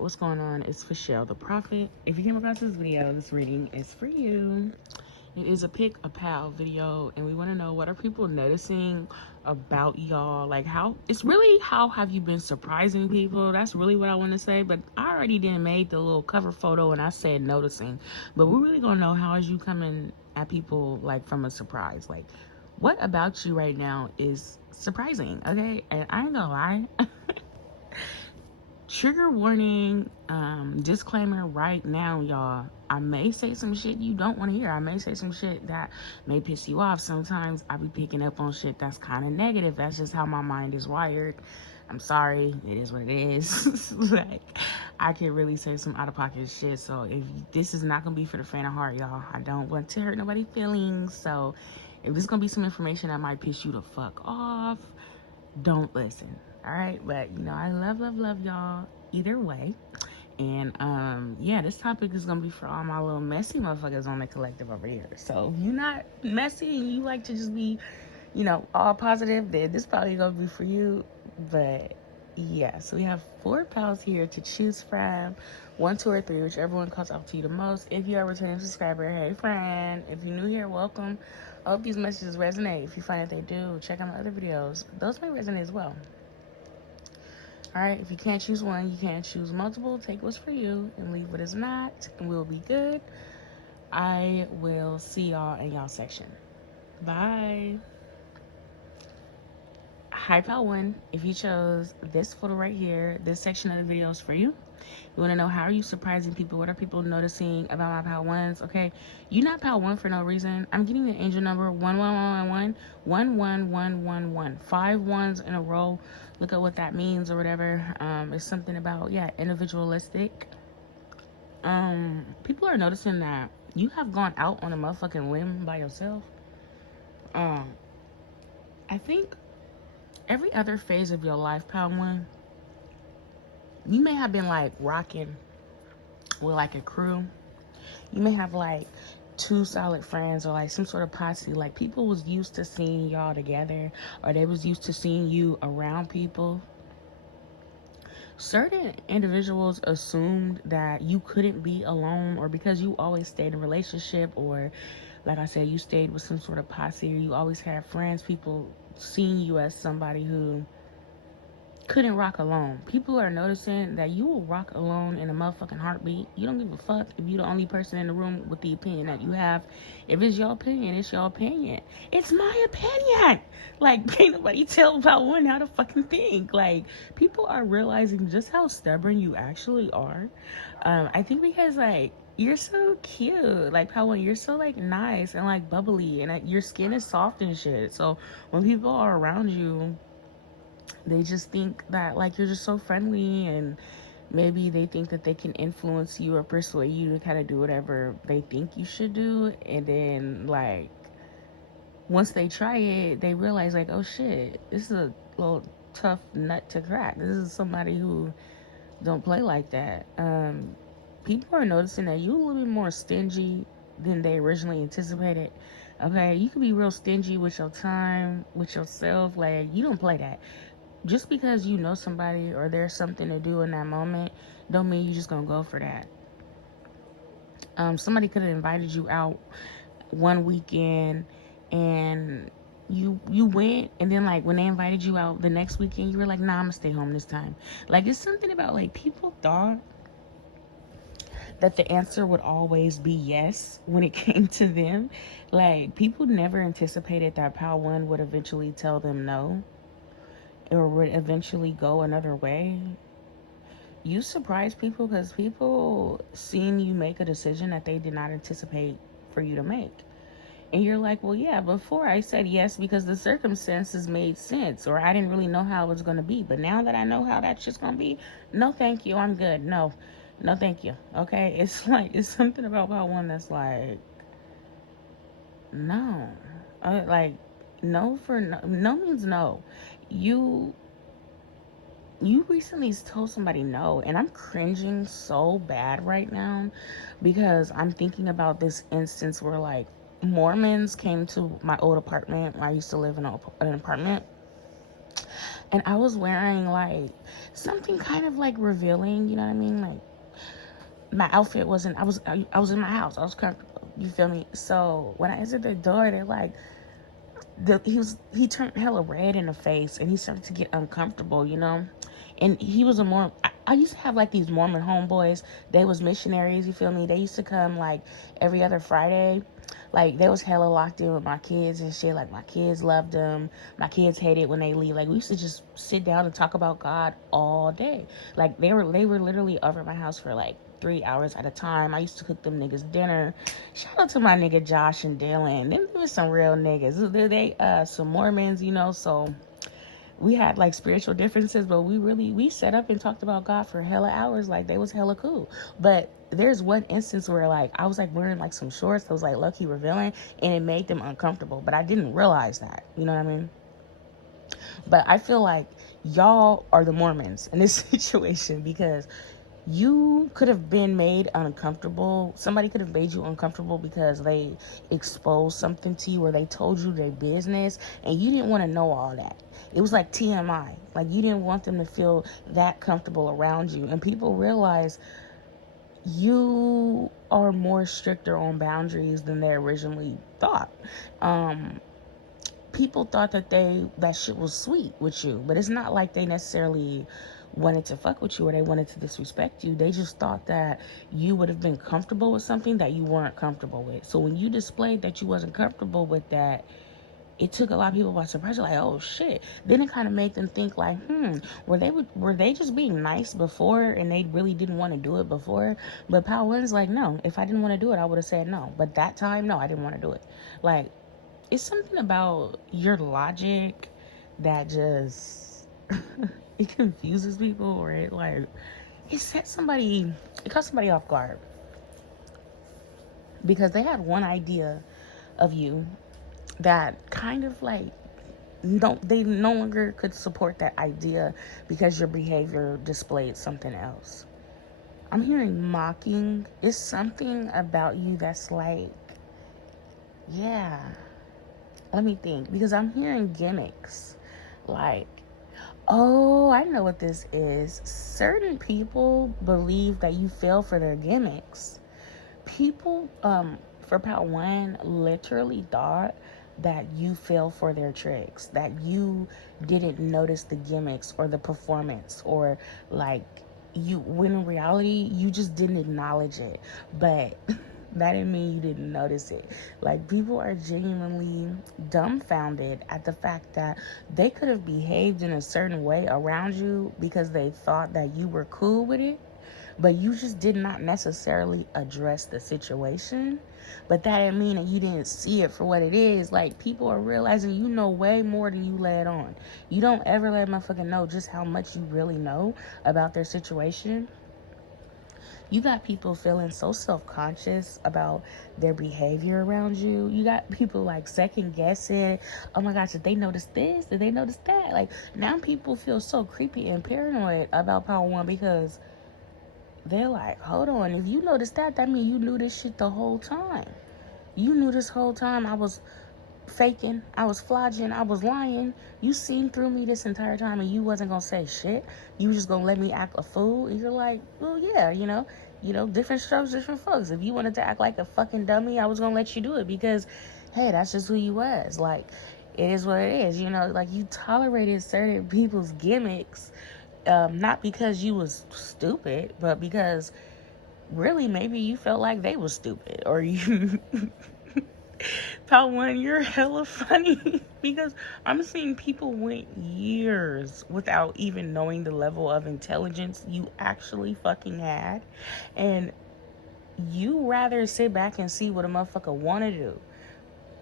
what's going on? It's Michelle the Prophet. If you came across this video, this reading is for you. It is a pick a pal video, and we want to know, what are people noticing about y'all? Like, how it's really, how have you been surprising people? That's really what I want to say. But I already didn't made the little cover photo and I said noticing, but we're really gonna know, how is you coming at people like from a surprise? Like, what about you right now is surprising? Okay, and I ain't gonna lie. Trigger warning, disclaimer right now, y'all. I may say some shit you don't want to hear. I may say some shit that may piss you off. Sometimes I be picking up on shit that's kind of negative. That's just how my mind is wired. I'm sorry, it is what it is. Like, I can really say some out of pocket shit. So if this is not gonna be for the faint of heart, y'all, I don't want to hurt nobody's feelings. So if this gonna be some information that might piss you the fuck off, don't listen. All right, but you know, I love y'all either way. And yeah, this topic is gonna be for all my little messy motherfuckers on the collective over here. So if you're not messy and you like to just be, you know, all positive, then this probably gonna be for you. But yeah, so we have 4 pals here to choose from, 1, 2, or 3, whichever one calls out to you the most. If you're a returning subscriber, hey friend. If you're new here, welcome. I hope these messages resonate. If you find that they do, check out my other videos. Those may resonate as well. All right, if you can't choose one, you can't choose multiple. Take what's for you and leave what is not, and we'll be good. I will see y'all in y'all section. Bye. Hi, pal 1. If you chose this photo right here, this section of the video is for you. You want to know, how are you surprising people? What are people noticing about my pal 1s? Okay, you're not pal 1 for no reason. I'm getting the angel number 11111, 11111, 5 ones in a row. Look at what that means or whatever. It's something about, yeah, individualistic. People are noticing that you have gone out on a motherfucking limb by yourself. I think every other phase of your life, pal 1, you may have been like rocking with like a crew. You may have like 2 solid friends or like some sort of posse. Like, people was used to seeing y'all together, or they was used to seeing you around people. Certain individuals assumed that you couldn't be alone, or because you always stayed in a relationship, or like I said, you stayed with some sort of posse, or you always had friends, people seeing you as somebody who couldn't rock alone. People are noticing that you will rock alone in a motherfucking heartbeat. You don't give a fuck if you're the only person in the room with the opinion that you have. If it's your opinion, it's your opinion. It's my opinion. Like, can't nobody tell about one how to fucking think. Like, people are realizing just how stubborn you actually are. I think because, like, you're so cute. Like, Pawan, you're so, like, nice and, like, bubbly. And your skin is soft and shit. So when people are around you, they just think that, like, you're just so friendly, and maybe they think that they can influence you or persuade you to kind of do whatever they think you should do. And then, like, once they try it, they realize, like, oh shit, this is a little tough nut to crack. This is somebody who don't play like that. People are noticing that you're a little bit more stingy than they originally anticipated. Okay, you can be real stingy with your time, with yourself. Like, you don't play that. Just because you know somebody or there's something to do in that moment, don't mean you're just gonna go for that. Somebody could have invited you out one weekend and you went, and then, like, when they invited you out the next weekend, you were like, nah, I'm gonna stay home this time. Like, it's something about, like, people thought that the answer would always be yes when it came to them. Like, people never anticipated that pal 1 would eventually tell them no, or would eventually go another way. You surprise people because people seeing you make a decision that they did not anticipate for you to make. And you're like, well, yeah, before I said yes because the circumstances made sense, or I didn't really know how it was going to be. But now that I know how that's just going to be, no, thank you. I'm good. No, thank you. Okay. It's like, it's something about one that's like, no, like, no for no, no means no. You recently told somebody no, and I'm cringing so bad right now because I'm thinking about this instance where, like, Mormons came to my old apartment. I used to live in an apartment, And I was wearing like something kind of like revealing, you know what I mean? Like my outfit wasn't. I was in my house. I was comfortable. You feel me? So when I entered the door, they're like, he turned hella red in the face, and he started to get uncomfortable, you know. And he was a Mormon. I used to have like these Mormon homeboys. They was missionaries. You feel me? They used to come like every other Friday. Like they was hella locked in with my kids and shit. Like my kids loved them. My kids hated when they leave. Like we used to just sit down and talk about God all day. Like they were literally over at my house for like 3 hours at a time. I used to cook them niggas dinner. Shout out to my nigga Josh and Dylan. Them was some real niggas. They some Mormons, you know. So we had like spiritual differences, but we set up and talked about God for hella hours. Like they was hella cool. But there's one instance where like I was like wearing like some shorts that was like low-key revealing, and it made them uncomfortable, but I didn't realize that, you know what I mean? But I feel like y'all are the Mormons in this situation, because you could have been made uncomfortable. Somebody could have made you uncomfortable because they exposed something to you, or they told you their business, and you didn't want to know all that. It was like TMI. Like you didn't want them to feel that comfortable around you. And people realize you are more stricter on boundaries than they originally thought. People thought that shit was sweet with you, but it's not like they necessarily wanted to fuck with you or they wanted to disrespect you. They just thought that you would have been comfortable with something that you weren't comfortable with. So when you displayed that you wasn't comfortable with that, it took a lot of people by surprise. Like, oh shit. Then it kind of made them think like, were they just being nice before and they really didn't want to do it before? But Power One's like, no, if I didn't want to do it, I would have said no. But that time, no, I didn't want to do it. Like, it's something about your logic that just it confuses people, or it caught somebody off guard, because they had one idea of you that kind of like they no longer could support that idea because your behavior displayed something else. I'm hearing mocking. It's something about you that's like, yeah. Let me think, because I'm hearing gimmicks. Like, oh, I know what this is. Certain people believe that you fell for their gimmicks. People, for Part 1, literally thought that you fell for their tricks, that you didn't notice the gimmicks or the performance, or like when in reality, you just didn't acknowledge it. But that didn't mean you didn't notice it. Like, people are genuinely dumbfounded at the fact that they could have behaved in a certain way around you because they thought that you were cool with it, but you just did not necessarily address the situation. But that didn't mean that you didn't see it for what it is. Like, people are realizing you know way more than you let on. You don't ever let a motherfucker know just how much you really know about their situation. You got people feeling so self-conscious about their behavior around you. You got people like second guessing. Oh my gosh, did they notice this? Did they notice that? Like, now people feel so creepy and paranoid about Power One, because they're like, hold on, if you noticed that means you knew this shit the whole time. You knew this whole time I was faking, I was flogging, I was lying. You seen through me this entire time, and you wasn't gonna say shit. You was just gonna let me act a fool. And you're like, well, yeah, different strokes, different folks. If you wanted to act like a fucking dummy, I was gonna let you do it, because, hey, that's just who you was. Like, it is what it is. Like, you tolerated certain people's gimmicks, not because you was stupid, but because really maybe you felt like they was stupid, or you. Part One, you're hella funny because I'm seeing people went years without even knowing the level of intelligence you actually fucking had, and you rather sit back and see what a motherfucker want to do.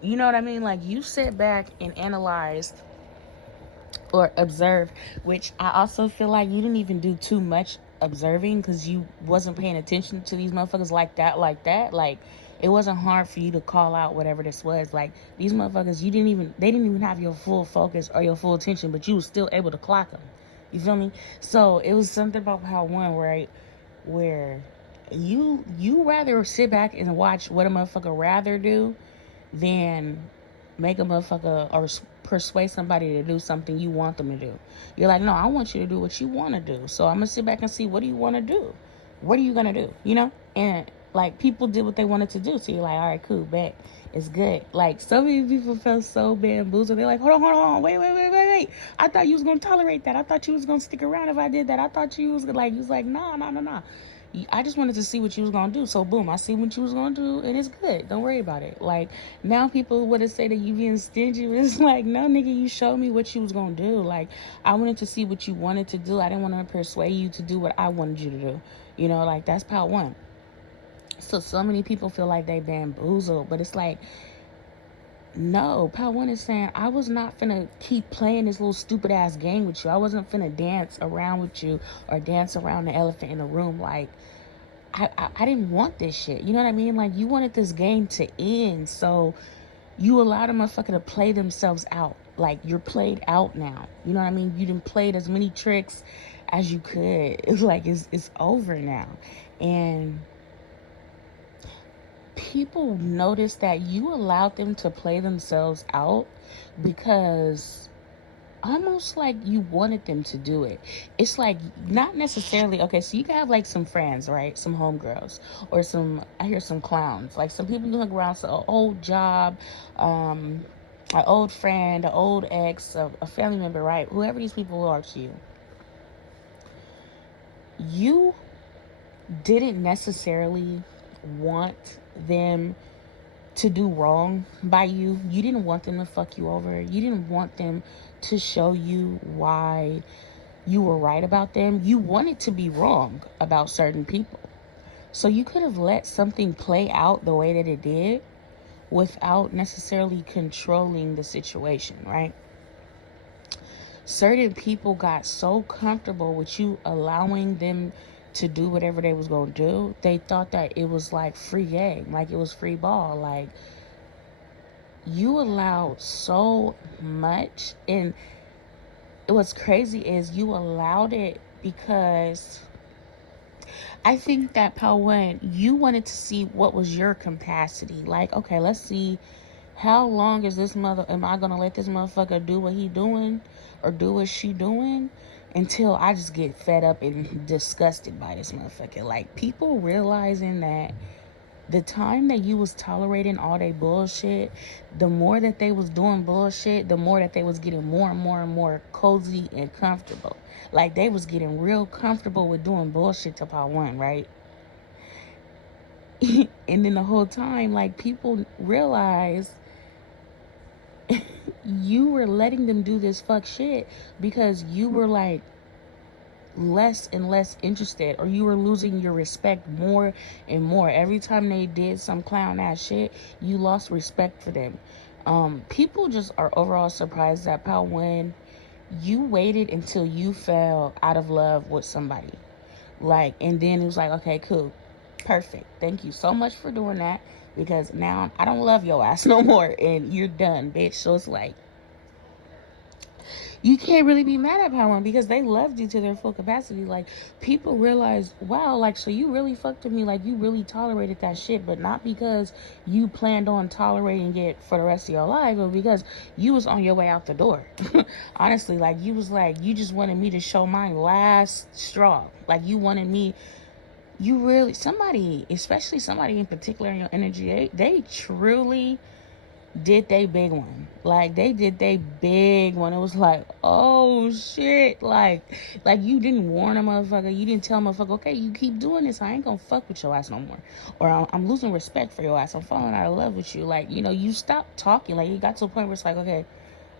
You know what I mean? Like, you sit back and analyze or observe, which I also feel like you didn't even do too much observing, because you wasn't paying attention to these motherfuckers like that. Like, it wasn't hard for you to call out whatever this was. Like, these motherfuckers, they didn't even have your full focus or your full attention, but you was still able to clock them. You feel me? So it was something about Power One, right, where you rather sit back and watch what a motherfucker rather do than make a motherfucker or persuade somebody to do something you want them to do. You're like, no, I want you to do what you want to do. So I'm going to sit back and see, what do you want to do? What are you going to do? You know? And like, people did what they wanted to do. So you're like, all right, cool, bet. It's good. Like, so many people felt so bamboozled. They're like, hold on. Wait. I thought you was going to tolerate that. I thought you was going to stick around if I did that. I thought you was like, nah. I just wanted to see what you was going to do. So, boom, I see what you was going to do, and it's good. Don't worry about it. Like, now people would have say that you being stingy, but it's like, no, nigga, you showed me what you was going to do. Like, I wanted to see what you wanted to do. I didn't want to persuade you to do what I wanted you to do. You know, like, that's part one. So many people feel like they bamboozled, but it's like, no, part one is saying, I was not finna keep playing this little stupid ass game with you. I wasn't finna dance around with you or dance around the elephant in the room. Like, I didn't want this shit. You know what I mean? Like, you wanted this game to end, so you allowed a motherfucker to play themselves out. Like, you're played out now. You know what I mean? You done played as many tricks as you could. It's like, it's over now. And people notice that you allowed them to play themselves out because almost like you wanted them to do it. It's like, not necessarily, okay, so you can have like some friends, right? Some homegirls, or I hear some clowns. Like, some people you hang around, so an old job, an old friend, an old ex, a family member, right? Whoever these people are to you. You didn't necessarily want them to do wrong by you. You didn't want them to fuck you over. You didn't want them to show you why you were right about them. You wanted to be wrong about certain people. So you could have let something play out the way that it did without necessarily controlling the situation, right? Certain people got so comfortable with you allowing them to do whatever they was gonna do. They thought that it was like free game, like it was free ball. Like, you allowed so much, and what's crazy is you allowed it because I think that, Pawan, you wanted to see what was your capacity. Like, okay, let's see, how long is am I gonna let this motherfucker do what he doing or do what she doing until I just get fed up and disgusted by this motherfucker. Like, people realizing that the time that you was tolerating all they bullshit, the more that they was doing bullshit, the more that they was getting more and more cozy and comfortable. Like, they was getting real comfortable with doing bullshit to part one, right? And then the whole time, like, people realize you were letting them do this fuck shit because you were like less and less interested, or you were losing your respect more and more. Every time they did some clown ass shit, you lost respect for them. People just are overall surprised that when you waited until you fell out of love with somebody, like, and then it was like, okay, cool, perfect, thank you so much for doing that, because now I don't love your ass no more and you're done, bitch. So it's like, you can't really be mad at Power because they loved you to their full capacity. Like, people realize, wow, like, so you really fucked with me, like, you really tolerated that shit, but not because you planned on tolerating it for the rest of your life, but because you was on your way out the door. Honestly, like, you was like, you just wanted me to show my last straw. Like, you wanted me, you really, somebody, especially somebody in particular in your energy, they truly did they big one. Like, they did they big one. It was like, oh shit, like you didn't warn a motherfucker, you didn't tell a motherfucker, okay, you keep doing this, I ain't gonna fuck with your ass no more, or I'm losing respect for your ass, I'm falling out of love with you. Like, you know, you stopped talking. Like, you got to a point where it's like, okay,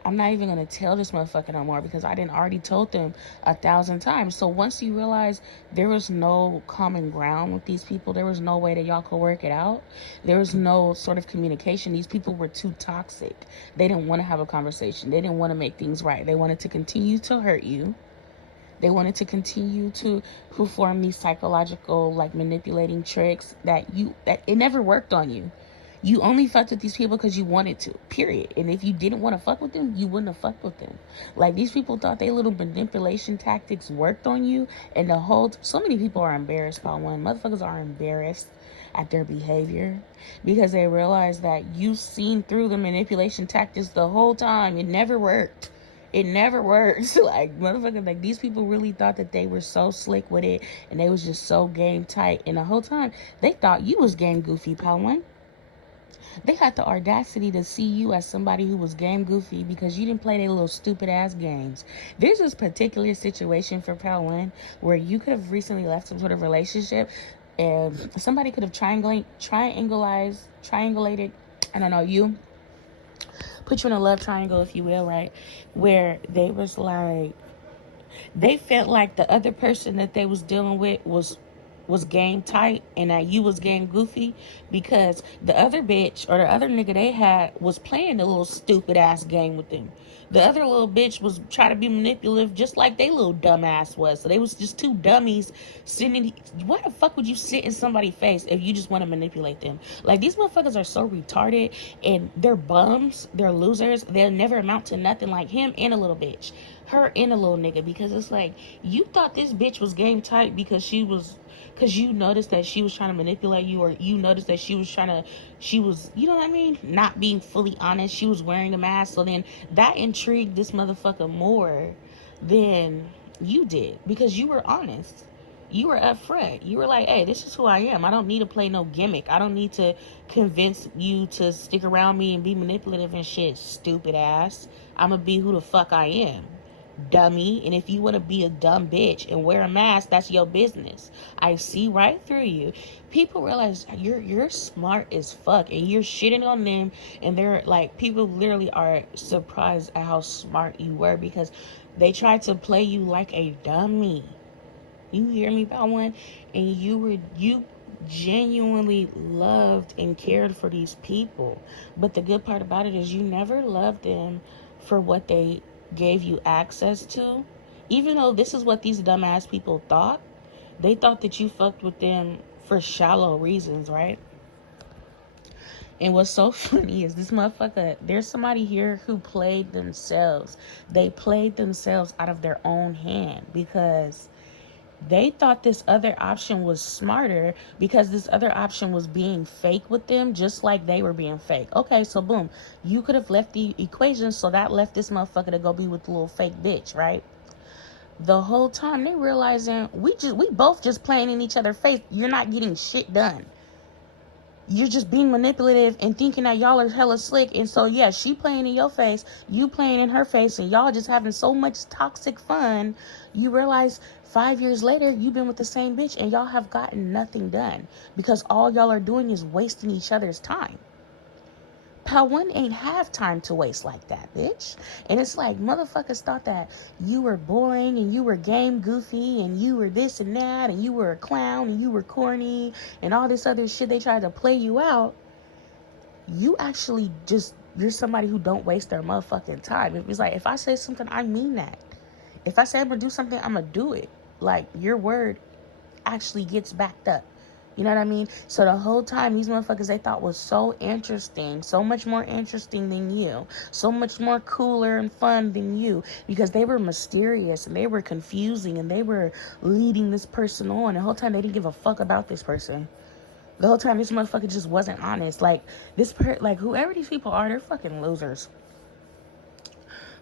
I'm not even going to tell this motherfucker no more because I didn't already told them 1,000 times. So once you realize there was no common ground with these people, there was no way that y'all could work it out, there was no sort of communication. These people were too toxic. They didn't want to have a conversation. They didn't want to make things right. They wanted to continue to hurt you. They wanted to continue to perform these psychological, like, manipulating tricks that it never worked on you. You only fucked with these people because you wanted to, period. And if you didn't want to fuck with them, you wouldn't have fucked with them. Like, these people thought they little manipulation tactics worked on you. And so many people are embarrassed by one. Motherfuckers are embarrassed at their behavior, because they realized that you seen through the manipulation tactics the whole time. It never worked. It never works. Like, motherfucker, like, these people really thought that they were so slick with it, and they was just so game tight. And the whole time, they thought you was game goofy, pal one. They had the audacity to see you as somebody who was game goofy because you didn't play their little stupid ass games. There's this particular situation for pal one where you could have recently left some sort of relationship, and somebody could have triangulated, I don't know, you, put you in a love triangle, if you will, right? Where they was like, they felt like the other person that they was dealing with was game tight, and that you was game goofy, because the other bitch or the other nigga they had was playing a little stupid ass game with them. The other little bitch was trying to be manipulative just like they little dumbass was. So they was just two dummies sitting. Why the fuck would you sit in somebody's face if you just want to manipulate them? Like, these motherfuckers are so retarded, and they're bums, they're losers. They'll never amount to nothing, like him and a little bitch, her and a little nigga. Because it's like, you thought this bitch was game tight because you noticed that she was trying to manipulate you, or you noticed that she was, you know what I mean, not being fully honest. She was wearing a mask. So then that intrigued this motherfucker more than you did, because you were honest. You were upfront. You were like, hey, this is who I am. I don't need to play no gimmick. I don't need to convince you to stick around me and be manipulative and shit, stupid ass. I'm gonna be who the fuck I am, dummy. And if you want to be a dumb bitch and wear a mask, that's your business. I see right through you. People realize you're smart as fuck, and you're shitting on them, and they're like, people literally are surprised at how smart you were, because they tried to play you like a dummy. You hear me, about one? And you genuinely loved and cared for these people. But the good part about it is you never loved them for what they gave you access to. Even though this is what these dumbass people thought, they thought that you fucked with them for shallow reasons, right? And what's so funny is this motherfucker, there's somebody here who played themselves. They played themselves out of their own hand, because they thought this other option was smarter, because this other option was being fake with them, just like they were being fake. Okay, so boom, you could have left the equation, so that left this motherfucker to go be with the little fake bitch, right? The whole time they realizing we both just playing in each other's face. You're not getting shit done. You're just being manipulative and thinking that y'all are hella slick. And so, yeah, she playing in your face, you playing in her face, and y'all just having so much toxic fun. You realize 5 years later, you've been with the same bitch, and y'all have gotten nothing done, because all y'all are doing is wasting each other's time. Pal one ain't have time to waste like that, bitch. And it's like, motherfuckers thought that you were boring, and you were game goofy, and you were this and that, and you were a clown, and you were corny, and all this other shit. They tried to play you out. You actually you're somebody who don't waste their motherfucking time. It's like, if I say something, I mean that. If I say I'm gonna do something, I'm gonna do it. Like, your word actually gets backed up. You know what I mean? So the whole time, these motherfuckers they thought was so interesting, so much more interesting than you, so much more cooler and fun than you, because they were mysterious, and they were confusing, and they were leading this person on. The whole time, they didn't give a fuck about this person. The whole time, this motherfucker just wasn't honest. Like, like, whoever these people are, they're fucking losers.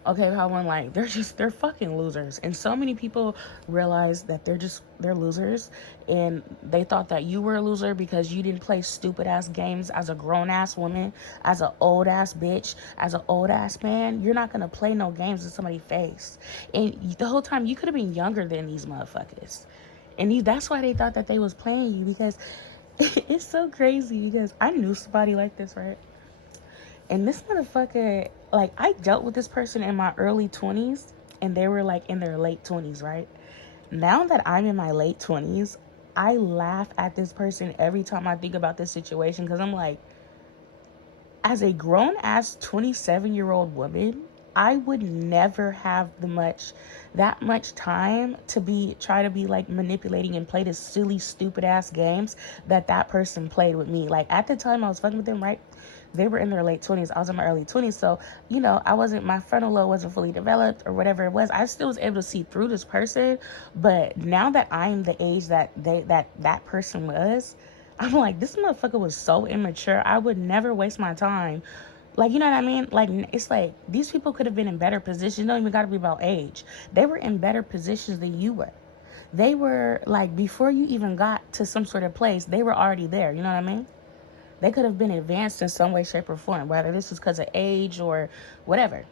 Okay, how one, like, they're fucking losers. And so many people realize that they're losers, and they thought that you were a loser because you didn't play stupid ass games as a grown ass woman, as an old ass bitch, as an old ass man. You're not gonna play no games in somebody's face. And the whole time, you could have been younger than these motherfuckers, and that's why they thought that they was playing you. Because it's so crazy, because I knew somebody like this, right? And this motherfucker, like, I dealt with this person in my early 20s, and they were, like, in their late 20s, right? Now that I'm in my late 20s, I laugh at this person every time I think about this situation, because I'm like, as a grown-ass 27-year-old woman, I would never have that much time to try to be, like, manipulating and play the silly, stupid-ass games that person played with me. Like, at the time I was fucking with them, right? They were in their late 20s. I was in my early 20s. So, you know, my frontal lobe wasn't fully developed or whatever it was. I still was able to see through this person. But now that I'm the age that that person was, I'm like, this motherfucker was so immature. I would never waste my time. Like, you know what I mean? Like, it's like these people could have been in better positions. It don't even got to be about age. They were in better positions than you were. They were like, before you even got to some sort of place, they were already there. You know what I mean? They could have been advanced in some way, shape, or form, whether this is because of age or whatever.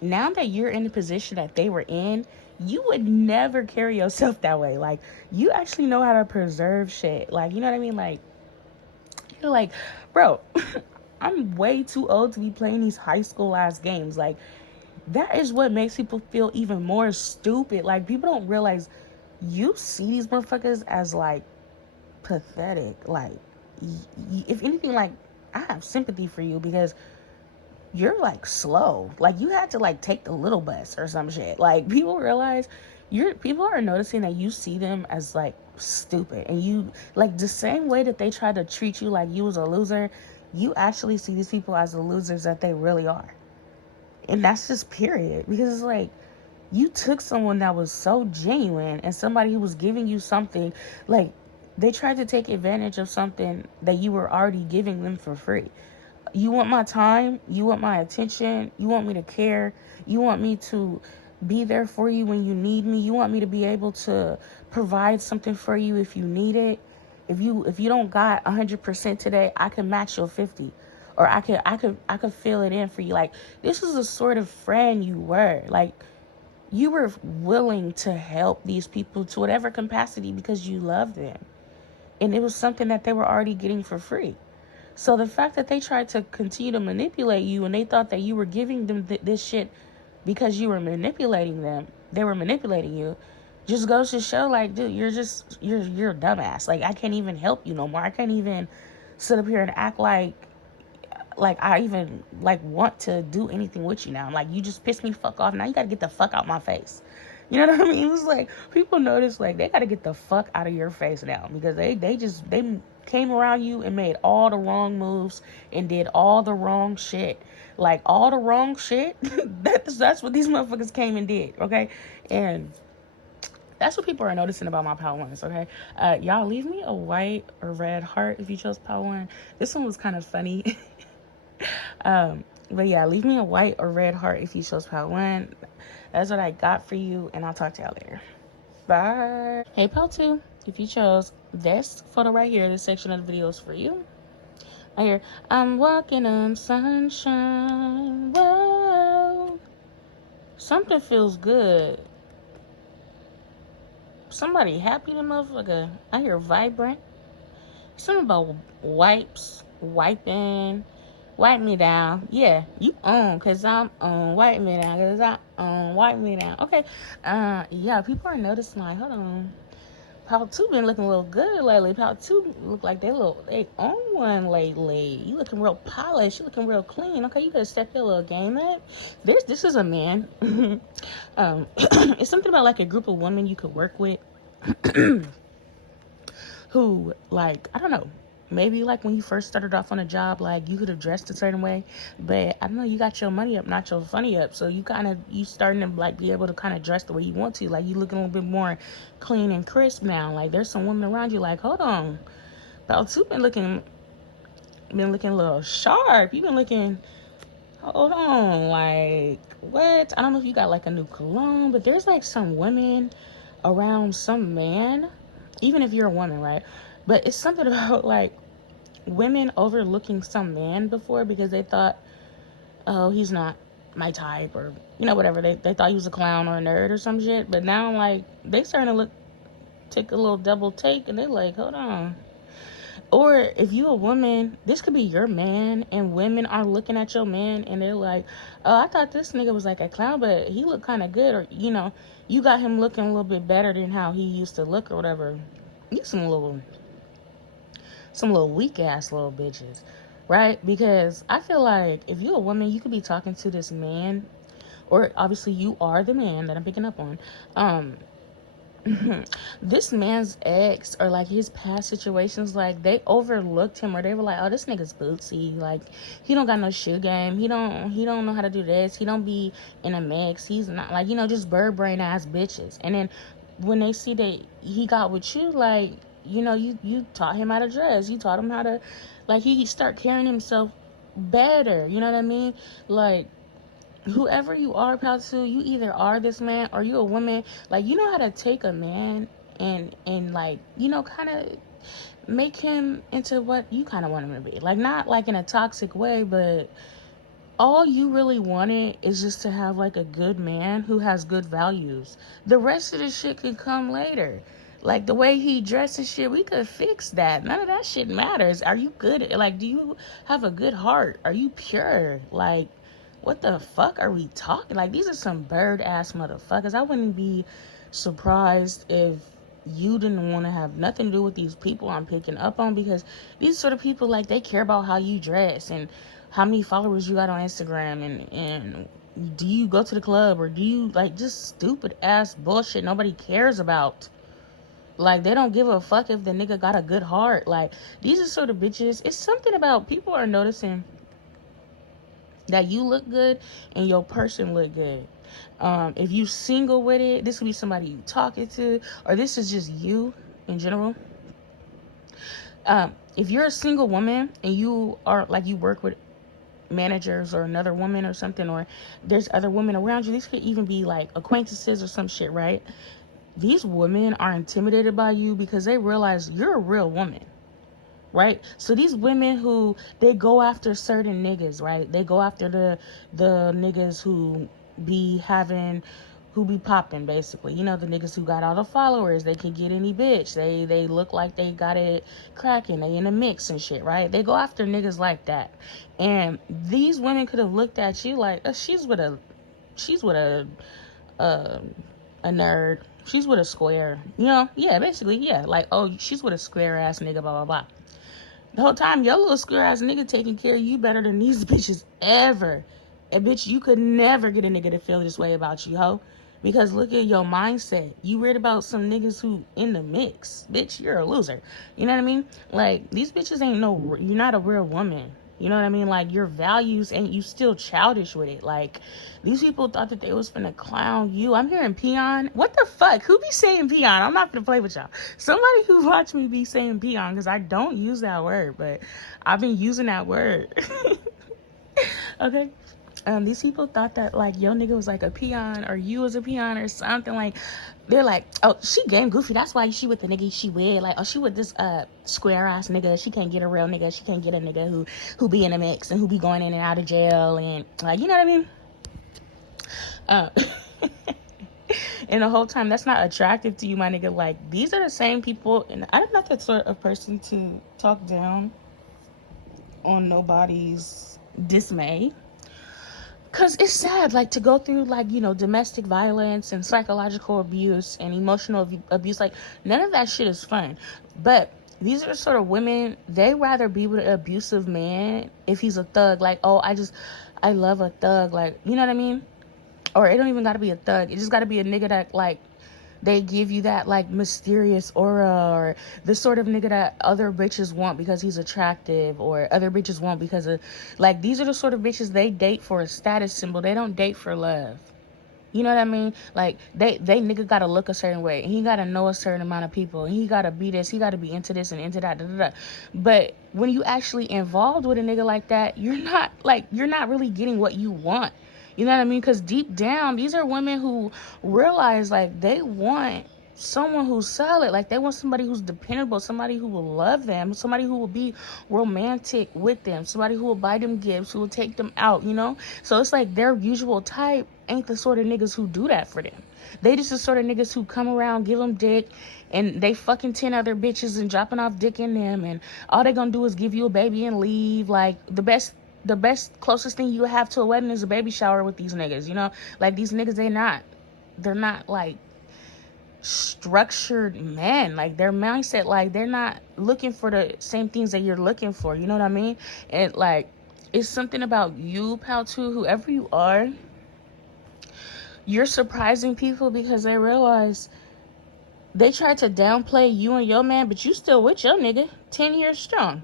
Now that you're in the position that they were in, you would never carry yourself that way. Like, you actually know how to preserve shit. Like, you know what I mean? Like, you're like, bro, I'm way too old to be playing these high school ass games. Like, that is what makes people feel even more stupid. Like, people don't realize you see these motherfuckers as like pathetic. Like, if anything, like, I have sympathy for you because you're like slow. Like, you had to like take the little bus or some shit. Like, people realize people are noticing that you see them as like stupid, and you like the same way that they try to treat you like you was a loser, you actually see these people as the losers that they really are. And that's just period, because it's like you took someone that was so genuine and somebody who was giving you something. Like, they tried to take advantage of something that you were already giving them for free. You want my time, you want my attention, you want me to care, you want me to be there for you when you need me, you want me to be able to provide something for you if you need it. If you don't got 100% today, I can match your 50, or I could fill it in for you. Like, this is the sort of friend you were. Like, you were willing to help these people to whatever capacity because you love them, and it was something that they were already getting for free. So the fact that they tried to continue to manipulate you, and they thought that you were giving them this shit because you were manipulating them, they were manipulating you, just goes to show, like, dude, you're a dumbass. Like, I can't even help you no more. I can't even sit up here and act like I even like want to do anything with you now. I'm like, you just pissed me fuck off. Now you gotta get the fuck out my face. You know what I mean? It was like, people notice, like, they gotta get the fuck out of your face now, because they came around you and made all the wrong moves and did all the wrong shit. Like, all the wrong shit. That's what these motherfuckers came and did, okay? And that's what people are noticing about my Power Ones, okay? Y'all leave me a white or red heart if you chose Power One. This one was kind of funny. But yeah, leave me a white or red heart if you chose Power One. That's what I got for you, and I'll talk to y'all later. Bye. Hey, Power Two, if you chose this photo right here, this section of the video is for you. Right here, I'm walking on sunshine. Whoa, something feels good. Somebody happy, the motherfucker. I hear vibrant. Something about wipes, wiping. Wipe me down. Yeah, you on, cause I'm on. Wipe me down, cause I'm on. Wipe me down. Okay. Yeah, people are noticing, like, hold on. Power 2 been looking a little good lately. Power 2 look like they on one lately. You looking real polished. You looking real clean. Okay, you gotta step your little game up. This is a man. It's something about like a group of women you could work with who, like, I don't know, maybe like when you first started off on a job, like, you could have dressed a certain way, but I don't know, you got your money up, not your funny up. So you starting to like be able to kind of dress the way you want to. Like, you looking a little bit more clean and crisp now. Like, there's some women around you like, hold on, about two been looking a little sharp. You been looking, hold on, like, what? I don't know if you got like a new cologne, but there's like some women around some man, even if you're a woman, right? But it's something about like women overlooking some man before because they thought, oh, he's not my type, or, you know, whatever. They thought he was a clown or a nerd or some shit. But now, like, they starting to take a little double take, and they're like, hold on. Or if you a woman, this could be your man, and women are looking at your man and they're like, oh, I thought this nigga was like a clown, but he looked kind of good. Or, you know, you got him looking a little bit better than how he used to look or whatever. You some little weak ass little bitches, right? Because I feel like if you're a woman, you could be talking to this man, or obviously you are the man that I'm picking up on. This man's ex, or like his past situations, like, they overlooked him, or they were like, oh, this nigga's bootsy, like, he don't got no shoe game, he don't know how to do this, he don't be in a mix, he's not, like, you know, just bird brain ass bitches. And then when they see that he got with you, like, you know, you taught him how to dress. You taught him how to, like, he start carrying himself better. You know what I mean? Like, whoever you are, Palsu, you either are this man or you a woman. Like, you know how to take a man and like, you know, kind of make him into what you kind of want him to be. Like, not like in a toxic way, but all you really wanted is just to have like a good man who has good values. The rest of the shit can come later. Like the way he dresses shit, we could fix that. None of that shit matters. Are you good? Like, do you have a good heart? Are you pure? Like, what the fuck are we talking? Like, these are some bird ass motherfuckers. I wouldn't be surprised if you didn't want to have nothing to do with these people I'm picking up on, because these sort of people, like, they care about how you dress and how many followers you got on Instagram, and do you go to the club, or do you, like, just stupid ass bullshit nobody cares about. Like, they don't give a fuck if the nigga got a good heart. Like, these are sort of bitches. It's something about people are noticing that you look good and your person look good. If you single with it, this could be somebody you talking to, or this is just you in general. If you're a single woman and you are, like, you work with managers or another woman or something, or there's other women around you, these could even be like acquaintances or some shit, right? These women are intimidated by you because they realize you're a real woman, right? So these women who, they go after certain niggas, right? They go after the niggas who be popping, basically. You know, the niggas who got all the followers. They can get any bitch. They look like they got it cracking. They in a mix and shit, right? They go after niggas like that. And these women could have looked at you like, she's with a nerd. She's with a square. You know? Yeah, basically, yeah. Like, oh, she's with a square ass nigga, blah, blah, blah. The whole time, your little square ass nigga taking care of you better than these bitches ever. And bitch, you could never get a nigga to feel this way about you, ho. Because look at your mindset. You read about some niggas who in the mix. Bitch, you're a loser. You know what I mean? Like, these bitches ain't no, you're not a real woman. You know what I mean? Like, your values, and you still childish with it. Like, these people thought that they was finna clown you. I'm hearing peon. What the fuck? Who be saying peon? I'm not finna play with y'all. Somebody who watch me be saying peon, because I don't use that word, but I've been using that word. Okay? These people thought that, like, your nigga was like a peon, or you was a peon or something. Like, they're like, oh, she game goofy, that's why she with the nigga she with. Like, oh, she with this square ass nigga. She can't get a real nigga. She can't get a nigga who be in a mix and who be going in and out of jail, and like, you know what I mean? And the whole time, that's not attractive to you, my nigga. Like, these are the same people, and I'm not that sort of person to talk down on nobody's dismay. Because it's sad, like, to go through, like, you know, domestic violence and psychological abuse and emotional abuse. Like, none of that shit is fun. But these are sort of women, they rather be with an abusive man if he's a thug. Like, oh, I love a thug. Like, you know what I mean? Or it don't even got to be a thug. It just got to be a nigga that, like, they give you that, like, mysterious aura, or the sort of nigga that other bitches want because he's attractive, or other bitches want because of, like, these are the sort of bitches they date for a status symbol. They don't date for love. You know what I mean? Like, they nigga gotta look a certain way, and he gotta know a certain amount of people, and he gotta be this, he gotta be into this and into that, da, da, da. But when you actually involved with a nigga like that, you're not really getting what you want. You know what I mean? Because deep down, these are women who realize, like, they want someone who's solid. Like, they want somebody who's dependable, somebody who will love them, somebody who will be romantic with them, somebody who will buy them gifts, who will take them out, you know? So it's like their usual type ain't the sort of niggas who do that for them. They just the sort of niggas who come around, give them dick, and they fucking 10 other bitches and dropping off dick in them, and all they gonna do is give you a baby and leave. Like, the best closest thing you have to a wedding is a baby shower with these niggas, you know? Like, these niggas, they're not like structured men. Like, their mindset, like, they're not looking for the same things that you're looking for, you know what I mean? And, like, it's something about you, pal, too, whoever you are, you're surprising people because they realize they tried to downplay you and your man, but you still with your nigga 10 years strong.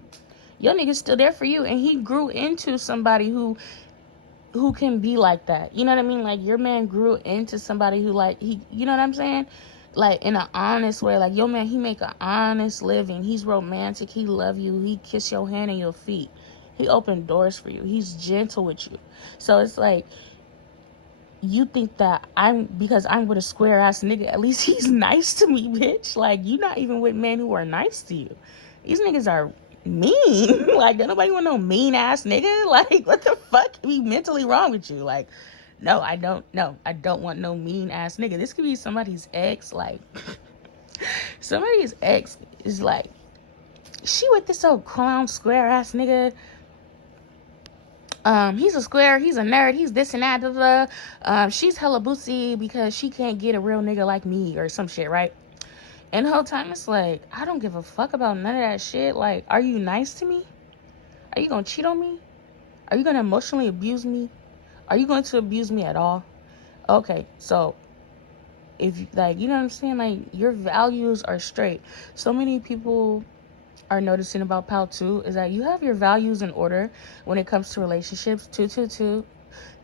Your nigga's still there for you, and he grew into somebody who can be like that. You know what I mean? Like, your man grew into somebody who, like, he, you know what I'm saying? like in an honest way. Like, yo man, he make an honest living, he's romantic, he love you, he kiss your hand and your feet, he open doors for you, he's gentle with you. So it's like, you think that because I'm with a square ass nigga, at least he's nice to me, bitch. Like, you not even with men who are nice to you. These niggas are mean. Like, don't nobody want no mean ass nigga. Like, what the fuck be mentally wrong with you? Like, no, I don't want no mean ass nigga. This could be somebody's ex. Like, somebody's ex is like, she with this old clown square ass nigga. He's a square, he's a nerd, he's this and that, blah, blah. She's hella bootsy because she can't get a real nigga like me or some shit, right? And the whole time it's like, I don't give a fuck about none of that shit. Like, are you nice to me? Are you gonna cheat on me? Are you gonna emotionally abuse me? Are you going to abuse me at all? Okay, so if, like, you know what I'm saying? Like, your values are straight. So many people are noticing about PAL 2 is that you have your values in order when it comes to relationships. 222,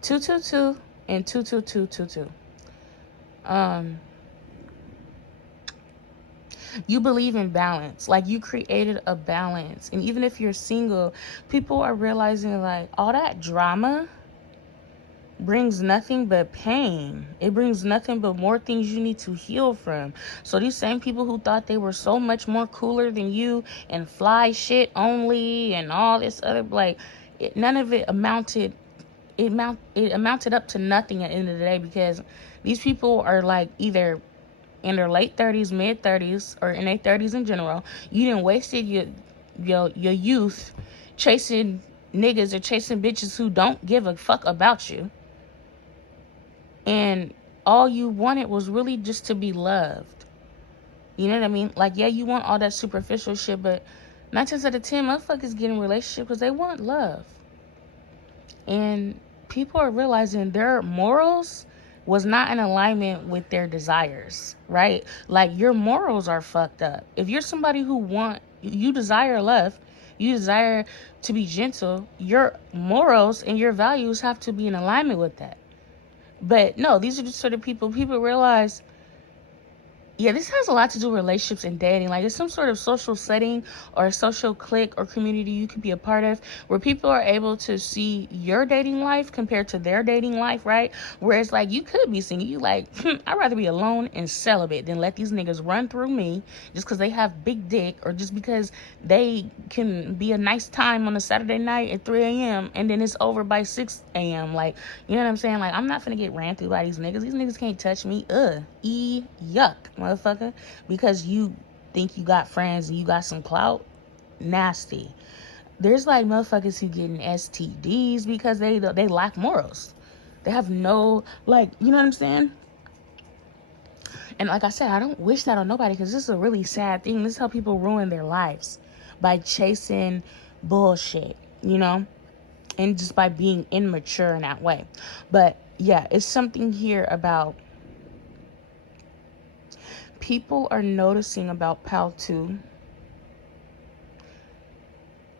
222, and 22222. You believe in balance. Like, you created a balance. And even if you're single, people are realizing, like, all that drama brings nothing but pain. It brings nothing but more things you need to heal from. So these same people who thought they were so much more cooler than you and fly shit only and all this other, like, none of it amounted up to nothing at the end of the day, because these people are like either in their late 30s, mid 30s, or in their 30s in general. You done wasted your youth chasing niggas or chasing bitches who don't give a fuck about you. And all you wanted was really just to be loved. You know what I mean? Like, yeah, you want all that superficial shit, but 9 times out of 10, motherfuckers get in relationships because they want love. And people are realizing their morals was not in alignment with their desires, right? Like, your morals are fucked up. If you're somebody who you desire love, you desire to be gentle, your morals and your values have to be in alignment with that. But no, these are just sort of people realize, yeah, this has a lot to do with relationships and dating. Like, it's some sort of social setting or a social clique or community you could be a part of where people are able to see your dating life compared to their dating life, right? Whereas, like, you could be single. You like, I'd rather be alone and celibate than let these niggas run through me just because they have big dick or just because they can be a nice time on a Saturday night at 3 a.m. and then it's over by 6 a.m. Like, you know what I'm saying? Like, I'm not finna get ran through by these niggas. These niggas can't touch me. Yuck, motherfucker. Because you think you got friends and you got some clout. Nasty. There's like motherfuckers who getting STDs because they lack morals. They have no, like, you know what I'm saying? And like I said, I don't wish that on nobody because this is a really sad thing. This is how people ruin their lives, by chasing bullshit, you know? And just by being immature in that way. But yeah, it's something here about people are noticing about PAL 2.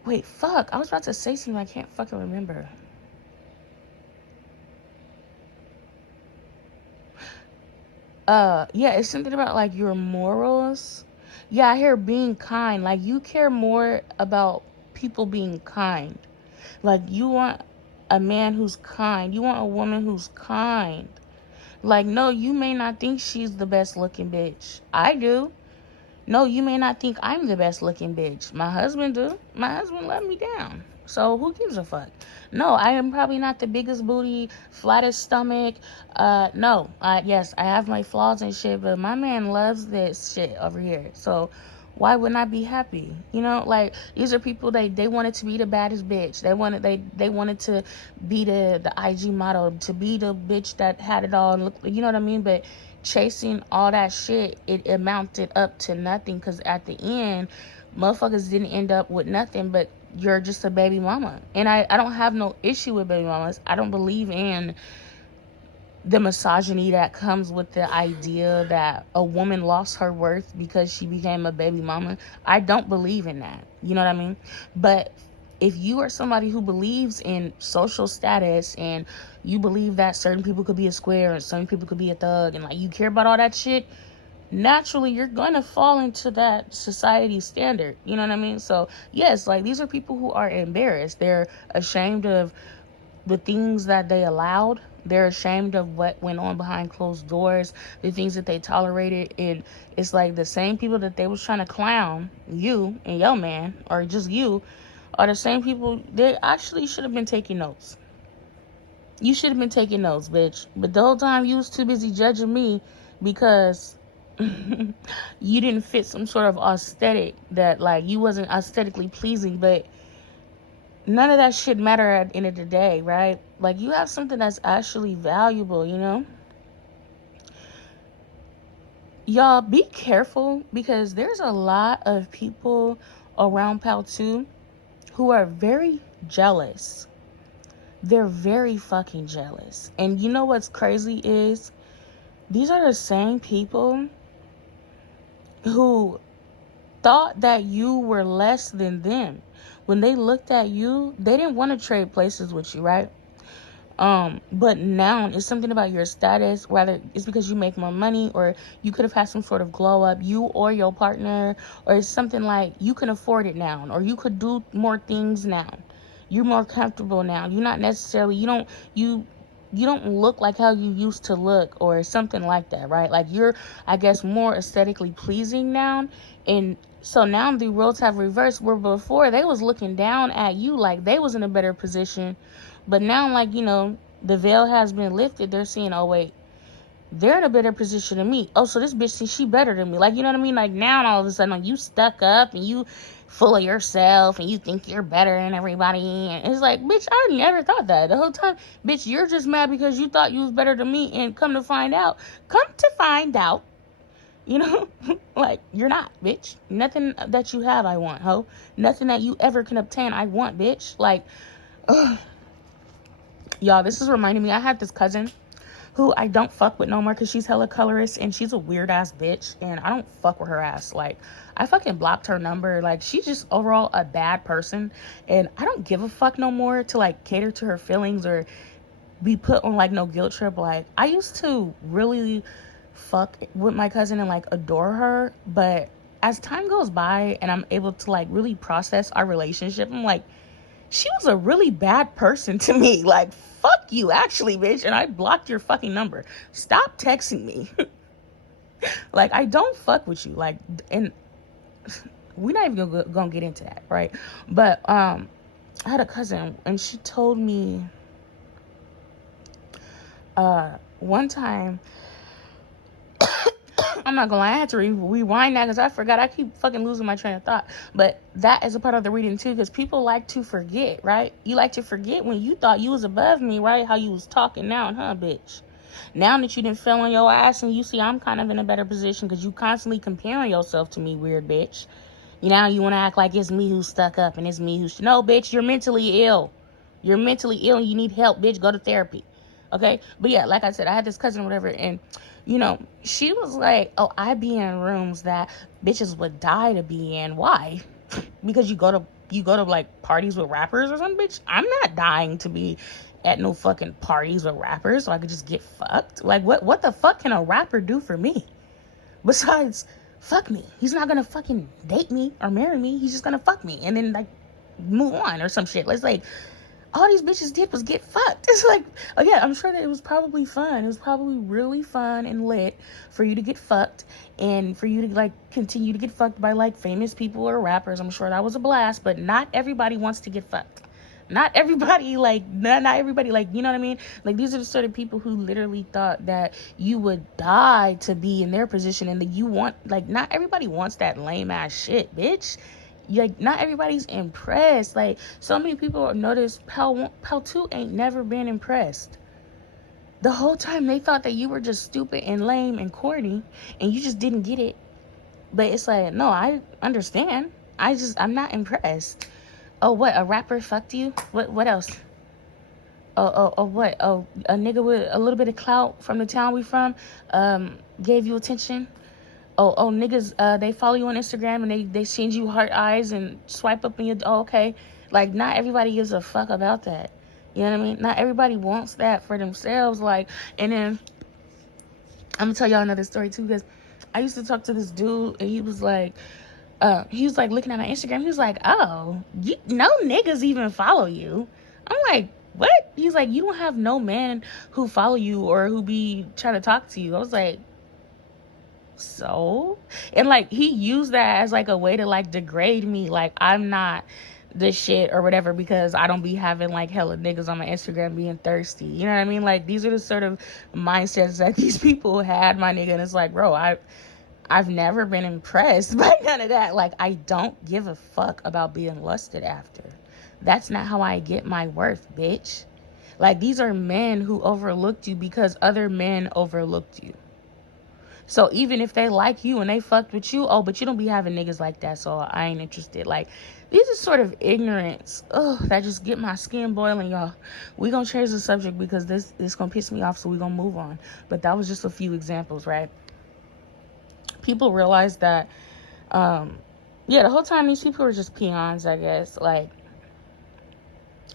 Wait, fuck. I was about to say something I can't fucking remember. Yeah, it's something about, like, your morals. Yeah, I hear being kind. Like, you care more about people being kind. Like, you want a man who's kind. You want a woman who's kind. Like, no, you may not think she's the best looking bitch. I do. No, you may not think I'm the best looking bitch. My husband do. My husband let me down. So who gives a fuck? No, I am probably not the biggest booty, flattest stomach. No. Yes, I have my flaws and shit, but my man loves this shit over here. So why wouldn't I be happy? You know, like, these are people, they wanted to be the baddest bitch. They wanted to be the IG model, to be the bitch that had it all and look, you know what I mean? But chasing all that shit, it amounted up to nothing, because at the end, motherfuckers didn't end up with nothing, but you're just a baby mama. And I don't have no issue with baby mamas. I don't believe in the misogyny that comes with the idea that a woman lost her worth because she became a baby mama. I don't believe in that. You know what I mean? But if you are somebody who believes in social status and you believe that certain people could be a square and certain people could be a thug and, like, you care about all that shit, naturally you're going to fall into that society standard. You know what I mean? So yes, like, these are people who are embarrassed. They're ashamed of the things that they allowed. They're ashamed of what went on behind closed doors, the things that they tolerated. And it's like the same people that they was trying to clown, you and your man, or just you, are the same people. They actually should have been taking notes. You should have been taking notes, bitch. But the whole time you was too busy judging me because you didn't fit some sort of aesthetic, that, like, you wasn't aesthetically pleasing. But none of that shit matter at the end of the day, right? Like, you have something that's actually valuable, you know? Y'all, be careful, because there's a lot of people around Pal 2 who are very jealous. They're very fucking jealous. And you know what's crazy is, these are the same people who thought that you were less than them. When they looked at you, they didn't want to trade places with you, right? But now it's something about your status, whether it's because you make more money, or you could have had some sort of glow up, you or your partner, or it's something like you can afford it now, or you could do more things now. You're more comfortable now. You're not necessarily, you don't look like how you used to look, or something like that, right? Like, you're, I guess, more aesthetically pleasing now. And so now the roles have reversed, where before they was looking down at you like they was in a better position. But now, like, the veil has been lifted. They're seeing, oh, wait, they're in a better position than me. Oh, so this bitch thinks she better than me. Like, you know what I mean? Like, now all of a sudden, like, you stuck up and you full of yourself and you think you're better than everybody. And it's like, bitch, I never thought that. The whole time, bitch, you're just mad because you thought you was better than me. And come to find out, like, you're not, bitch. Nothing that you have, I want, ho. Nothing that you ever can obtain, I want, bitch. Like, ugh. Y'all, this is reminding me, I had this cousin who I don't fuck with no more, because she's hella colorist and she's a weird ass bitch, and I don't fuck with her ass. Like, I fucking blocked her number. Like, she's just overall a bad person, and I don't give a fuck no more to, like, cater to her feelings or be put on, like, no guilt trip. Like, I used to really fuck with my cousin and, like, adore her, but as time goes by and I'm able to, like, really process our relationship, I'm like, she was a really bad person to me. Like, fuck you, actually, bitch. And I blocked your fucking number. Stop texting me. Like, I don't fuck with you. Like, and we're not even gonna get into that, right? But I had a cousin, and she told me one time, I'm not gonna lie, I had to rewind that because I forgot. I keep fucking losing my train of thought. But that is a part of the reading too, because people like to forget, right? You like to forget when you thought you was above me, right? How you was talking now, huh, bitch? Now that you done fell on your ass and you see I'm kind of in a better position because you constantly comparing yourself to me, weird bitch. Now you want to act like it's me who's stuck up and it's me who's... No, bitch, you're mentally ill. You're mentally ill and you need help, bitch. Go to therapy. Okay? But yeah, like I said, I had this cousin or whatever, and she was like, oh, I be in rooms that bitches would die to be in. Why? Because you go to like parties with rappers or something, bitch. I'm not dying to be at no fucking parties with rappers so I could just get fucked. Like, what the fuck can a rapper do for me? Besides, fuck me. He's not gonna fucking date me or marry me. He's just gonna fuck me and then, like, move on or some shit. It's like, all these bitches did was get fucked. It's like, oh yeah, I'm sure that it was probably fun. It was probably really fun and lit for you to get fucked and for you to, like, continue to get fucked by, like, famous people or rappers. I'm sure that was a blast, but not everybody wants to get fucked. Not everybody, like, not everybody, like, you know what I mean? Like, these are the sort of people who literally thought that you would die to be in their position, and that you want, like, not everybody wants that lame ass shit, bitch. Like, not everybody's impressed. Like, so many people notice Pal 2 ain't never been impressed. The whole time they thought that you were just stupid and lame and corny and you just didn't get it. But it's like, no, I understand. I'm not impressed. Oh, what? A rapper fucked you? What else? What? Oh, a nigga with a little bit of clout from the town we from gave you attention? Oh, niggas, they follow you on Instagram and they send you heart eyes and swipe up in your... Oh, okay. Like, not everybody gives a fuck about that. You know what I mean? Not everybody wants that for themselves. Like, and then I'm gonna tell y'all another story too, because I used to talk to this dude, and he was like looking at my Instagram. He was like, oh, no niggas even follow you. I'm like, what? He's like, you don't have no man who follow you or who be trying to talk to you. I was like, so? And like, he used that as like a way to like degrade me. Like, I'm not the shit or whatever because I don't be having like hella niggas on my Instagram being thirsty. You know what I mean? Like, these are the sort of mindsets that these people had, my nigga. And it's like, bro, I've never been impressed by none of that. Like, I don't give a fuck about being lusted after. That's not how I get my worth, bitch. Like, these are men who overlooked you because other men overlooked you. So even if they like you and they fucked with you, oh, but you don't be having niggas like that, so I ain't interested. Like, these are sort of ignorance. Ugh, that just get my skin boiling, y'all. We gonna change the subject because this gonna piss me off, so we gonna move on. But that was just a few examples, right? People realize that, the whole time these people are just peons, I guess. Like,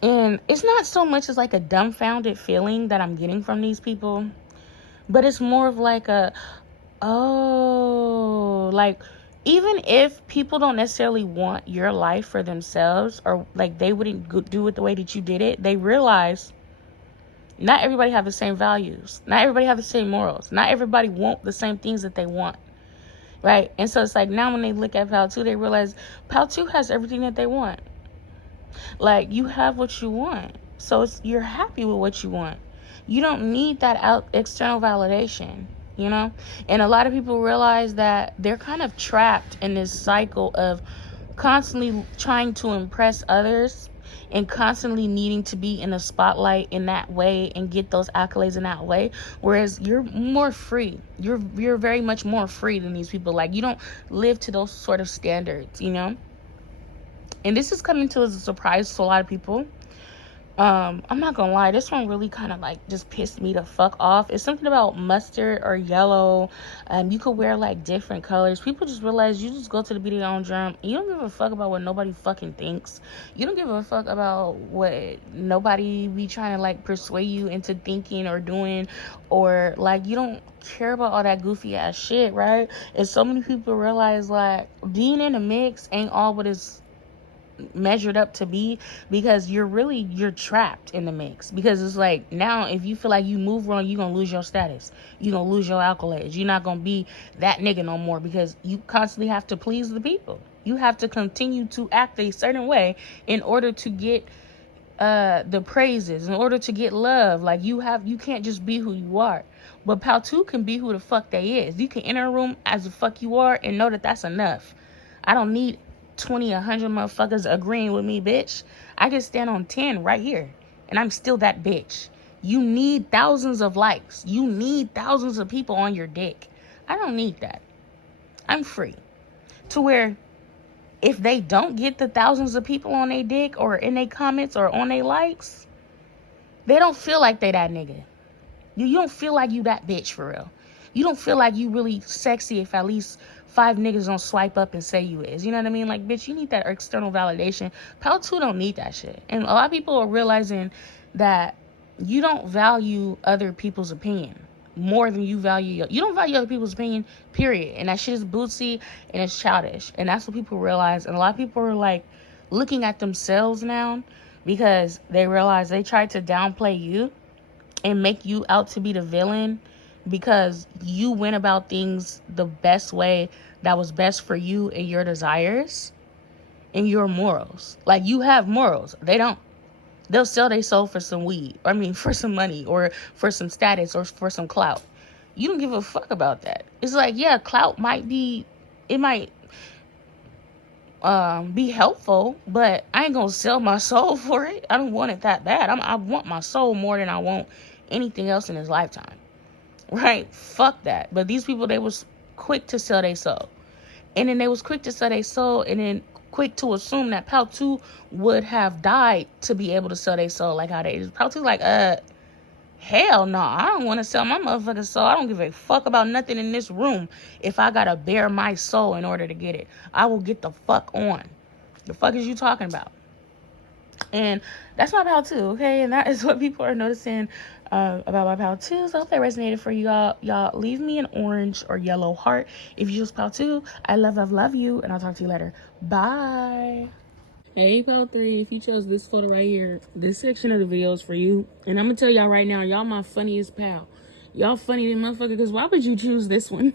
and it's not so much as like a dumbfounded feeling that I'm getting from these people, but it's more of like like, even if people don't necessarily want your life for themselves, or like they wouldn't do it the way that you did it, they realize not everybody have the same values. Not everybody have the same morals. Not everybody want the same things that they want. Right? And so it's like, now when they look at PAL 2, they realize PAL 2 has everything that they want. Like, you have what you want. So you're happy with what you want. You don't need that external validation, you know? And a lot of people realize that they're kind of trapped in this cycle of constantly trying to impress others and constantly needing to be in the spotlight in that way and get those accolades in that way, whereas you're more free. You're very much more free than these people. Like, you don't live to those sort of standards, you know? And this is coming to as a surprise to a lot of people. I'm not gonna lie, this one really kind of like just pissed me the fuck off. It's something about mustard or yellow. You could wear like different colors. People just realize you just go to the beat of your own drum. You don't give a fuck about what nobody fucking thinks. You don't give a fuck about what nobody be trying to like persuade you into thinking or doing, or like, you don't care about all that goofy ass shit, right? And so many people realize like being in a mix ain't all what it's measured up to be, because you're trapped in the mix. Because it's like, now if you feel like you move wrong, you're gonna lose your status, you're gonna lose your accolades, you're not gonna be that nigga no more, because you constantly have to please the people. You have to continue to act a certain way in order to get the praises, in order to get love. Like, you can't just be who you are. But PAL 2 can be who the fuck they is. You can enter a room as the fuck you are and know that that's enough. I don't need 20, 100 motherfuckers agreeing with me, bitch. I can stand on 10 right here, and I'm still that bitch. You need thousands of likes. You need thousands of people on your dick. I don't need that. I'm free. To where, if they don't get the thousands of people on their dick, or in their comments, or on their likes, they don't feel like they that nigga. You don't feel like you that bitch for real. You don't feel like you really sexy if at least 5 niggas don't swipe up and say you is. You know what I mean? Like, bitch, you need that external validation. PAL 2 don't need that shit. And a lot of people are realizing that you don't value other people's opinion more than you value you don't value other people's opinion, period. And that shit is bootsy and it's childish. And that's what people realize. And a lot of people are like looking at themselves now, because they realize they tried to downplay you and make you out to be the villain, because you went about things the best way that was best for you and your desires and your morals. Like, you have morals. They don't. They'll sell their soul for some weed. For some money, or for some status, or for some clout. You don't give a fuck about that. It's like, yeah, clout might be helpful, but I ain't gonna sell my soul for it. I don't want it that bad. I want my soul more than I want anything else in this lifetime. Right? Fuck that. But these people, they was quick to sell their soul. And then they was quick to sell their soul, and then quick to assume that PAL 2 would have died to be able to sell their soul like how they is. PAL 2 like, hell no, I don't want to sell my motherfucking soul. I don't give a fuck about nothing in this room. If I gotta bare my soul in order to get it, I will get the fuck on. The fuck is you talking about? And that's my PAL 2, okay? And that is what people are noticing about my pal 2. So I hope that resonated for you all. Y'all leave me an orange or yellow heart if you choose pal 2. I love you, and I'll talk to you later. Bye. Hey, pal 3, if you chose this photo right here, this section of the video is for you. And I'm gonna tell y'all right now, y'all my funniest pal. Y'all funny than motherfucker, because why would you choose this one?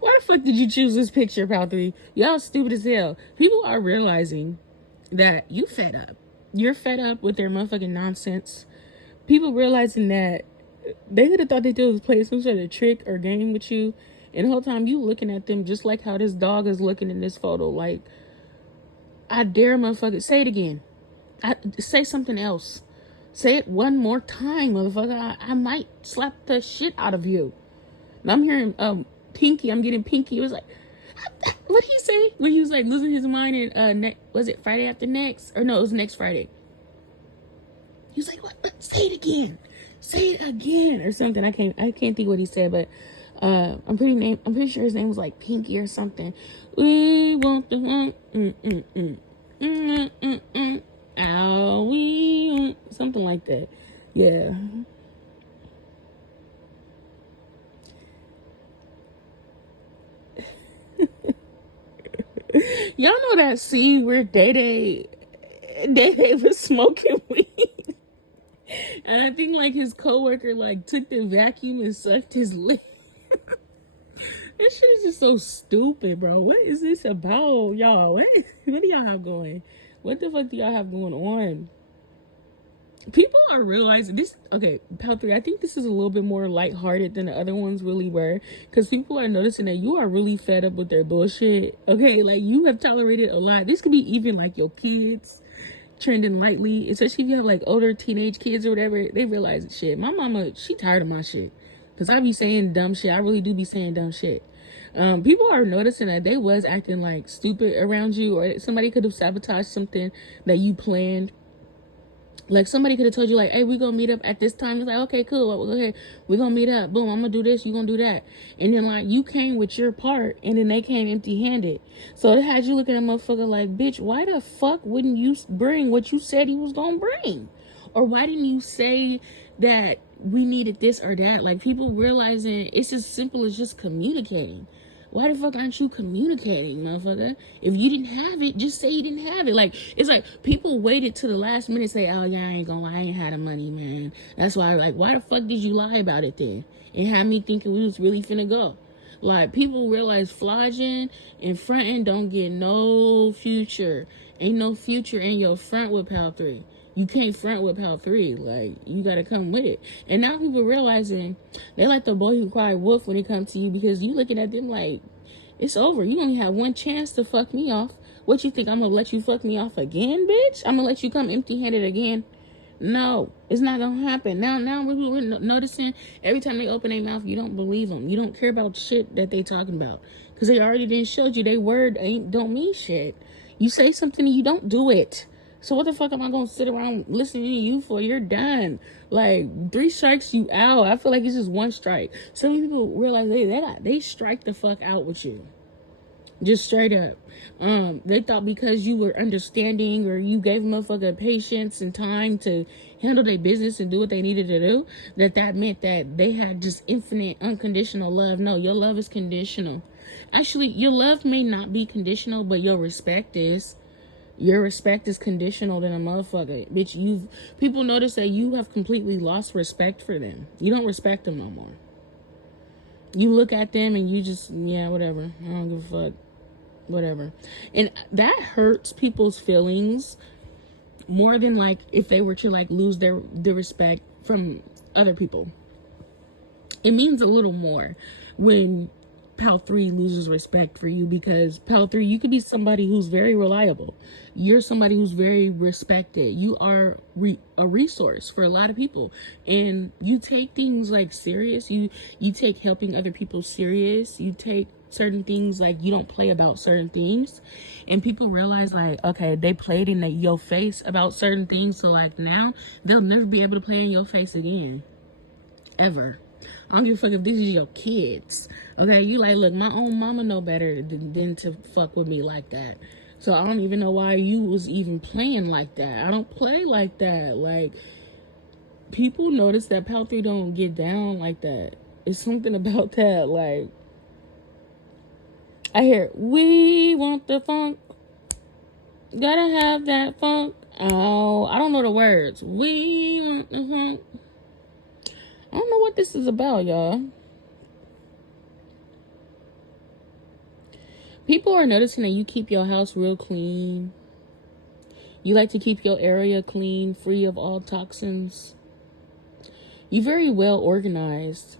Why the fuck did you choose this picture, pal 3? Y'all stupid as hell. People are realizing that you fed up. You're fed up with their motherfucking nonsense. People realizing that they could have thought they was playing some sort of trick or game with you, and the whole time you looking at them just like how this dog is looking in this photo. Like, I dare motherfucker, say it again. Say something else. Say it one more time, motherfucker. I might slap the shit out of you. And I'm hearing Pinky. I'm getting Pinky. It was like, what did he say when he was like losing his mind? And was it Friday after next? Or no, it was next Friday. He was like, what? Say it again. Say it again or something. I can't think what he said, but I'm pretty sure his name was like Pinky or something. We want the one. Ow, we something like that. Yeah. Y'all know that scene where Day was smoking weed, and I think like his coworker like took the vacuum and sucked his lip. That shit is just so stupid, bro. What is this about, y'all? What do y'all have going? What the fuck do y'all have going on? People are realizing this. Okay, pal 3, I think this is a little bit more lighthearted than the other ones really were, because people are noticing that you are really fed up with their bullshit. Okay, like you have tolerated a lot. This could be even like your kids trending lightly, especially if you have like older teenage kids or whatever. They realize it. Shit, my mama, she tired of my shit, because I be saying dumb shit. I really do be saying dumb shit. People are noticing that they was acting like stupid around you, or somebody could have sabotaged something that you planned. Like somebody could have told you like, hey, we gonna meet up at this time. It's like, okay, cool, okay, we gonna meet up. Boom, I'm gonna do this, you gonna do that. And then like you came with your part, and then they came empty handed. So it had you looking at a motherfucker like, bitch, why the fuck wouldn't you bring what you said he was gonna bring? Or why didn't you say that we needed this or that? Like, people realizing it's as simple as just communicating. Why the fuck aren't you communicating, motherfucker? If you didn't have it, just say you didn't have it. Like, it's like people waited to the last minute, say, oh yeah, I ain't gonna lie, I ain't had the money, man. That's why, like, why the fuck did you lie about it then? It had me thinking we was really finna go. Like, people realize flogging and fronting don't get no future. Ain't no future in your front with pal 3. You can't front with pal 3. Like, you gotta come with it. And now people realizing they like the boy who cried wolf when it comes to you, because you looking at them like, it's over. You only have one chance to fuck me off. What you think, I'm gonna let you fuck me off again, bitch? I'm gonna let you come empty-handed again? No, it's not gonna happen. Now we're noticing every time they open their mouth, you don't believe them. You don't care about shit that they talking about, because they already didn't showed you they word don't mean shit. You say something and you don't do it. So what the fuck am I gonna sit around listening to you for? You're done. Like, 3 strikes, you out. I feel like it's just 1 strike. Some people realize they strike the fuck out with you. Just straight up. They thought because you were understanding, or you gave a motherfucker patience and time to handle their business and do what they needed to do, that meant that they had just infinite unconditional love. No, your love is conditional. Actually, your love may not be conditional, but your respect is. Your respect is conditional than a motherfucker. Bitch, people notice that you have completely lost respect for them. You don't respect them no more. You look at them and you just, yeah, whatever. I don't give a fuck. Whatever. And that hurts people's feelings more than like if they were to like lose their respect from other people. It means a little more when pal 3 loses respect for you, because pal 3, you could be somebody who's very reliable. You're somebody who's very respected. You are a resource for a lot of people, and you take things like serious. You take helping other people serious. You take certain things, like, you don't play about certain things, and people realize like, okay, they played in your face about certain things, so like now they'll never be able to play in your face again, ever. I don't give a fuck if this is your kids. Okay, you like, look, my own mama know better than to fuck with me like that. So I don't even know why you was even playing like that. I don't play like that. Like, People notice that Pal 3 don't get down like that. It's something about that. Like, I hear, we want the funk. Gotta have that funk. Oh, I don't know the words. We want the funk. I don't know what this is about, y'all. People are noticing that you keep your house real clean. You like to keep your area clean, free of all toxins. You're very well organized.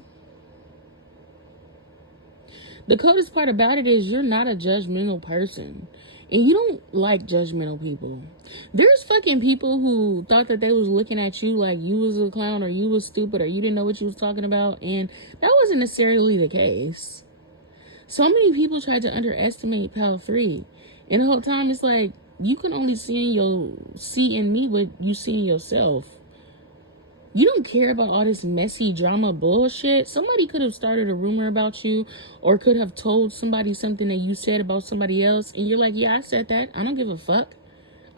The coolest part about it is you're not a judgmental person. And you don't like judgmental people. There's fucking people who thought that they was looking at you like you was a clown or you was stupid or you didn't know what you was talking about. And that wasn't necessarily the case. So many people tried to underestimate Pal 3. And the whole time it's like, you can only see in me what you see in yourself. You don't care about all this messy drama bullshit. Somebody could have started a rumor about you or could have told somebody something that you said about somebody else. And you're like, yeah, I said that. I don't give a fuck.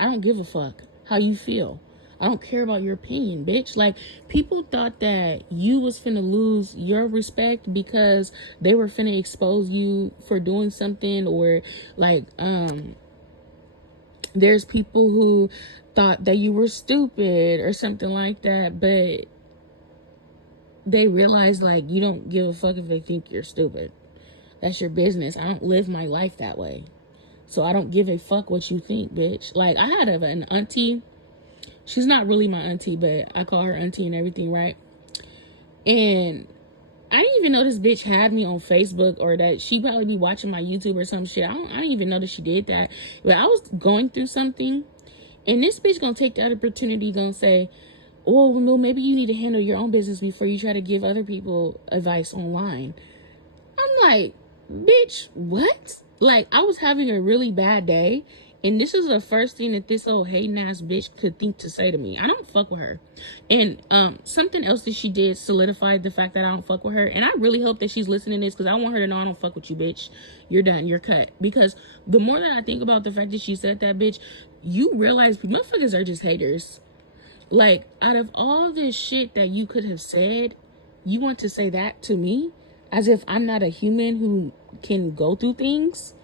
I don't give a fuck how you feel. I don't care about your opinion, bitch. Like, people thought that you was finna lose your respect because they were finna expose you for doing something, or like, there's people who thought that you were stupid or something like that, but they realized, like, you don't give a fuck if they think you're stupid. That's your business. I don't live my life that way. So I don't give a fuck what you think, bitch. Like, I had an auntie. She's not really my auntie, but I call her auntie and everything, right? And I didn't even know this bitch had me on Facebook, or that she probably be watching my YouTube or some shit. I didn't even know that she did that. But I was going through something, and this bitch gonna take the opportunity, gonna say, oh, well, maybe you need to handle your own business before you try to give other people advice online. I'm like, bitch, what? Like, I was having a really bad day, and this is the first thing that this old hating ass bitch could think to say to me. I don't fuck with her. And something else that she did solidified the fact that I don't fuck with her. And I really hope that she's listening to this, because I want her to know I don't fuck with you, bitch. You're done. You're cut. Because the more that I think about the fact that she said that, bitch, you realize motherfuckers are just haters. Like, out of all this shit that you could have said, you want to say that to me? As if I'm not a human who can go through things?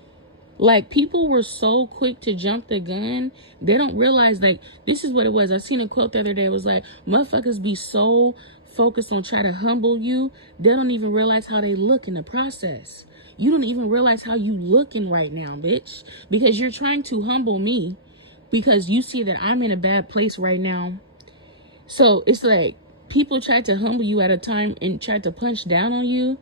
Like, people were so quick to jump the gun. They don't realize, like, this is what it was. I seen a quote the other day. It was like, motherfuckers be so focused on trying to humble you, they don't even realize how they look in the process. You don't even realize how you looking right now, bitch. Because you're trying to humble me because you see that I'm in a bad place right now. So it's like, people tried to humble you at a time and tried to punch down on you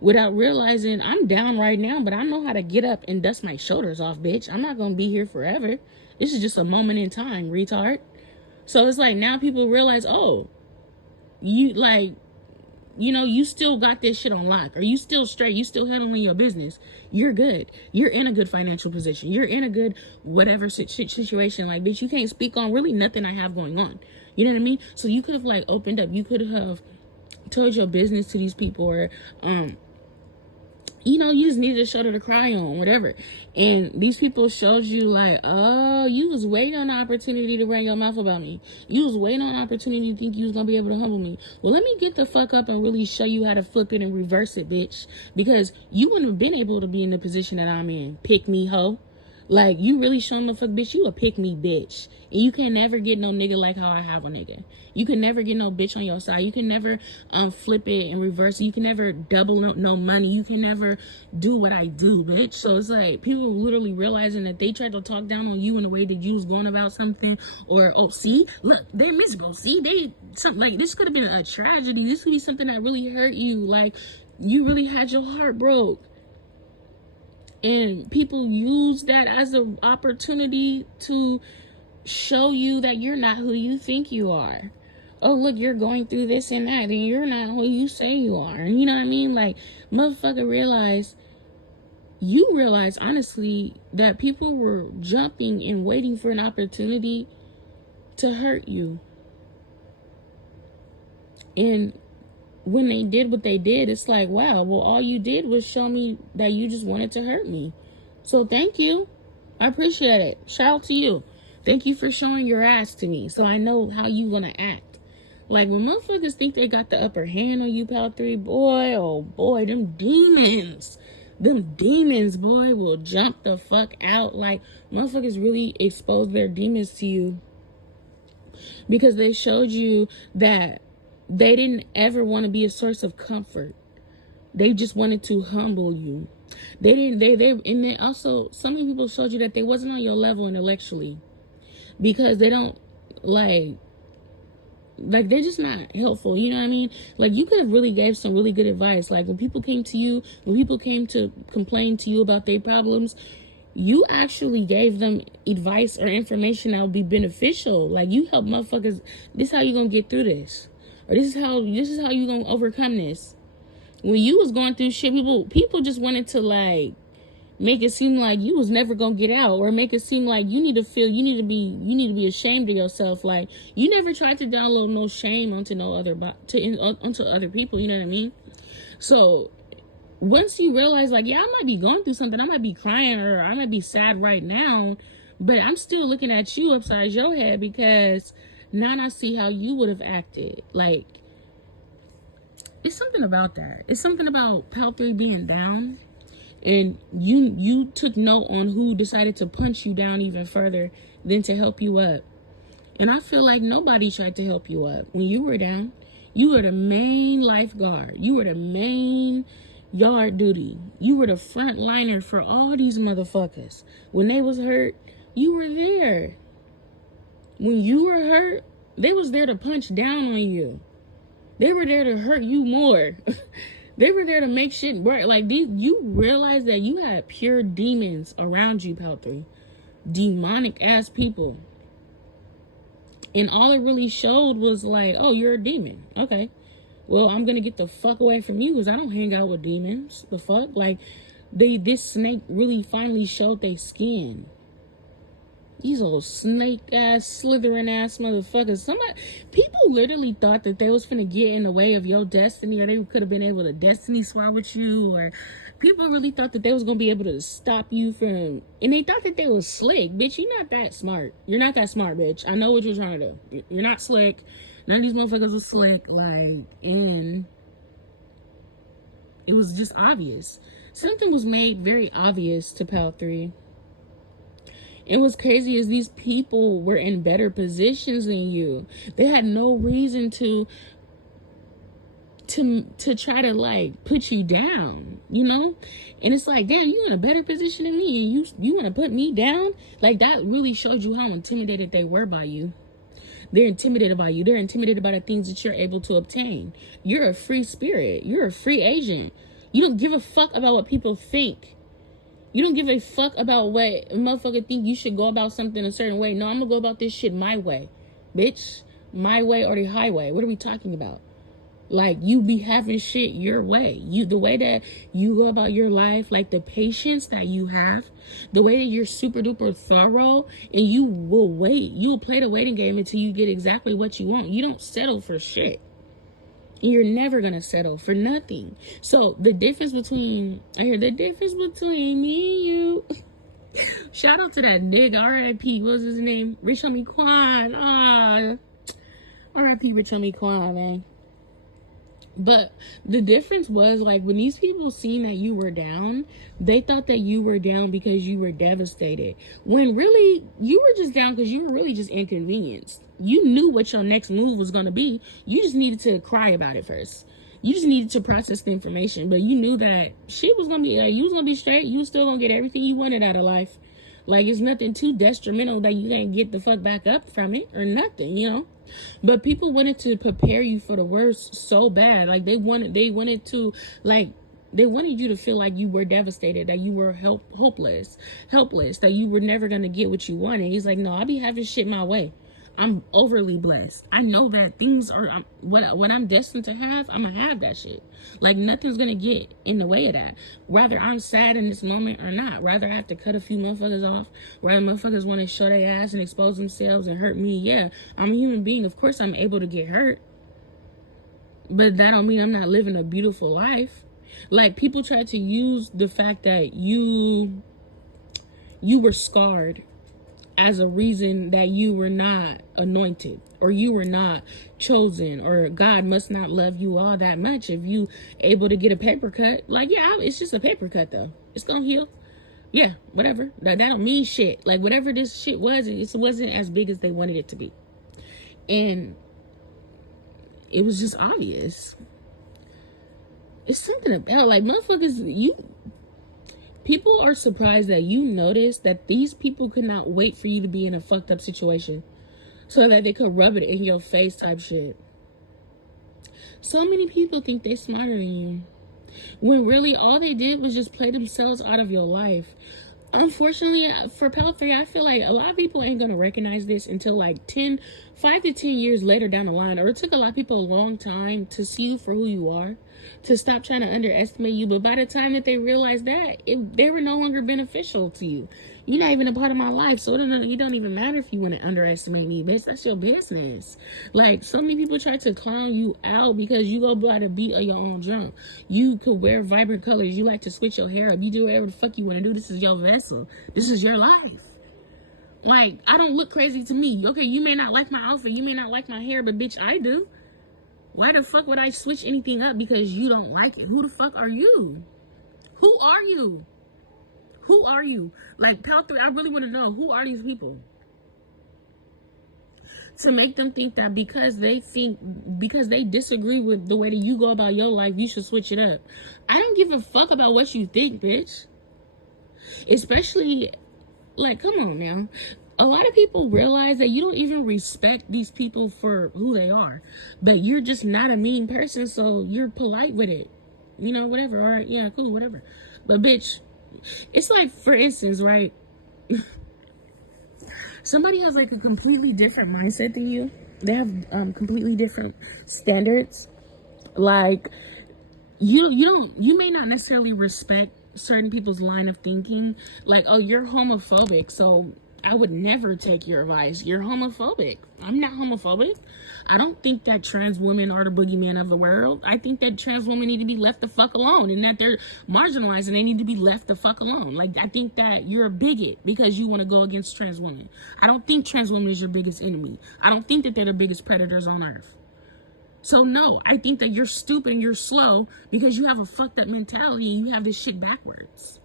without realizing I'm down right now, but I know how to get up and dust my shoulders off, bitch. I'm not gonna be here forever. This is just a moment in time, retard. So it's like, now people realize, oh, you, like, you know, you still got this shit on lock, or you still straight, you still handling your business. You're good. You're in a good financial position. You're in a good whatever situation. Like, bitch, you can't speak on really nothing I have going on. You know what I mean? So you could have, like, opened up. You could have told your business to these people, or you know, you just needed a shoulder to cry on, whatever. And these people showed you, like, oh, you was waiting on an opportunity to run your mouth about me. You was waiting on an opportunity to think you was going to be able to humble me. Well, let me get the fuck up and really show you how to flip it and reverse it, bitch. Because you wouldn't have been able to be in the position that I'm in. Pick me, hoe. Like, you really showing the fuck, bitch, you a pick me bitch. And you can never get no nigga like how I have a nigga. You can never get no bitch on your side. You can never flip it and reverse it. You can never double no money. You can never do what I do, bitch. So it's like, people literally realizing that they tried to talk down on you in a way that you was going about something. Or, oh, see, look, they're miserable. See, they, something like, this could have been a tragedy. This could be something that really hurt you. Like, you really had your heart broke. And people use that as an opportunity to show you that you're not who you think you are. Oh, look, you're going through this and that, and you're not who you say you are. You know what I mean? Like, motherfucker, you realize, honestly, that people were jumping and waiting for an opportunity to hurt you. And when they did what they did, it's like, wow, well, all you did was show me that you just wanted to hurt me. So thank you. I appreciate it. Shout out to you. Thank you for showing your ass to me, so I know how you gonna act. Like, when motherfuckers think they got the upper hand on you, Pal 3, boy, oh boy, them demons, boy, will jump the fuck out. Like, motherfuckers really expose their demons to you because they showed you that they didn't ever want to be a source of comfort. They just wanted to humble you. They didn't, and then also, so many people showed you that they wasn't on your level intellectually because they don't, like they're just not helpful, you know what I mean? Like, you could have really gave some really good advice. Like, when people came to complain to you about their problems, you actually gave them advice or information that would be beneficial. Like, you help motherfuckers, this is how you gonna get through this. Or this is how you gonna overcome this. When you was going through shit, people just wanted to, like, make it seem like you was never gonna get out, or make it seem like you need to be ashamed of yourself. Like, you never tried to download no shame onto onto other people, you know what I mean? So once you realize, like, yeah, I might be going through something, I might be crying, or I might be sad right now, but I'm still looking at you upside your head because now I see how you would have acted. Like, it's something about that. It's something about Pal 3 being down, and you took note on who decided to punch you down even further than to help you up. And I feel like nobody tried to help you up. When you were down, you were the main lifeguard. You were the main yard duty. You were the front liner for all these motherfuckers. When they was hurt, you were there. When you were hurt, they was there to punch down on you. They were there to hurt you more. They were there to make shit work. Like, you realize that you had pure demons around you, Pal 3. Demonic ass people. And all it really showed was like, oh, you're a demon. Okay. Well, I'm gonna get the fuck away from you because I don't hang out with demons. The fuck? Like, this snake really finally showed their skin. These old snake ass, slithering ass motherfuckers. People literally thought that they was finna get in the way of your destiny, or they could have been able to destiny swap with you, or people really thought that they was gonna be able to stop you from, and they thought that they was slick. Bitch, you're not that smart. You're not that smart, bitch. I know what you're trying to do. You're not slick. None of these motherfuckers are slick. Like, and it was just obvious. Something was made very obvious to Pal 3. And what's crazy is these people were in better positions than you. They had no reason to try to, like, put you down, you know? And it's like, damn, you in a better position than me, and you want to put me down? Like, that really showed you how intimidated they were by you. They're intimidated by you. They're intimidated by the things that you're able to obtain. You're a free spirit. You're a free agent. You don't give a fuck about what people think. You don't give a fuck about what a motherfucker think you should go about something a certain way. No, I'm gonna go about this shit my way. Bitch, my way or the highway. What are we talking about? Like, you be having shit your way. The way that you go about your life, like the patience that you have, the way that you're super duper thorough, and you will wait. You will play the waiting game until you get exactly what you want. You don't settle for shit. You're never gonna settle for nothing. So the difference between me and you. Shout out to that nigga, R.I.P. What was his name? Rich Homie Quan. R.I.P. Rich Homie Quan, man. But the difference was, like, when these people seen that you were down, they thought that you were down because you were devastated. When really, you were just down because you were really just inconvenienced. You knew what your next move was going to be. You just needed to cry about it first. You just needed to process the information. But you knew that shit was going to be, like, you was going to be straight. You was still going to get everything you wanted out of life. Like, it's nothing too detrimental that you can't get the fuck back up from it or nothing, you know? But people wanted to prepare you for the worst so bad. Like, they wanted to, like, they wanted you to feel like you were devastated, that you were helpless, that you were never going to get what you wanted. He's like, no, I be having shit my way. I'm overly blessed. I know that things are, what I'm destined to have, I'm going to have that shit. Like, nothing's going to get in the way of that. Whether I'm sad in this moment or not. Whether I have to cut a few motherfuckers off. Whether motherfuckers want to show their ass and expose themselves and hurt me. Yeah, I'm a human being. Of course, I'm able to get hurt. But that don't mean I'm not living a beautiful life. Like, people try to use the fact that you were scarred as a reason that you were not anointed or you were not chosen or God must not love you all that much if you able to get a paper cut. Like, yeah, it's just a paper cut though. It's gonna heal. Yeah, whatever. That don't mean shit. Like, whatever this shit was, it wasn't as big as they wanted it to be. And it was just obvious. It's something about, like, motherfuckers, people are surprised that you notice that these people could not wait for you to be in a fucked up situation so that they could rub it in your face type shit. So many people think they're smarter than you, when really all they did was just play themselves out of your life. Unfortunately, for Pelfrey, I feel like a lot of people ain't gonna recognize this until like 5 to 10 years later down the line, or it took a lot of people a long time to see you for who you are, to stop trying to underestimate you. But by the time that they realized that, they were no longer beneficial to you. You're not even a part of my life, so it don't even matter if you want to underestimate me, bitch. That's your business. Like, so many people try to clown you out because you go by the beat of your own drum. You could wear vibrant colors. You like to switch your hair up. You do whatever the fuck you want to do. This is your vessel. This is your life. Like, I don't look crazy to me. Okay, you may not like my outfit. You may not like my hair, but bitch, I do. Why the fuck would I switch anything up because you don't like it? Who the fuck are you? Who are you? Who are you? Like, Pal 3, I really want to know, who are these people? To make them think that because they disagree with the way that you go about your life, you should switch it up. I don't give a fuck about what you think, bitch. Especially, like, come on now. A lot of people realize that you don't even respect these people for who they are. But you're just not a mean person, so you're polite with it. You know, whatever. All right, yeah, cool, whatever. But, bitch, it's like, for instance, right? Somebody has like a completely different mindset than you. They have completely different standards. Like, you may not necessarily respect certain people's line of thinking. Like, oh, you're homophobic, so I would never take your advice. You're homophobic. I'm not homophobic. I don't think that trans women are the boogeyman of the world. I think that trans women need to be left the fuck alone, and that they're marginalized and they need to be left the fuck alone. Like, I think that you're a bigot because you want to go against trans women. I don't think trans women is your biggest enemy. I don't think that they're the biggest predators on earth. So no, I think that you're stupid and you're slow because you have a fucked up mentality and you have this shit backwards.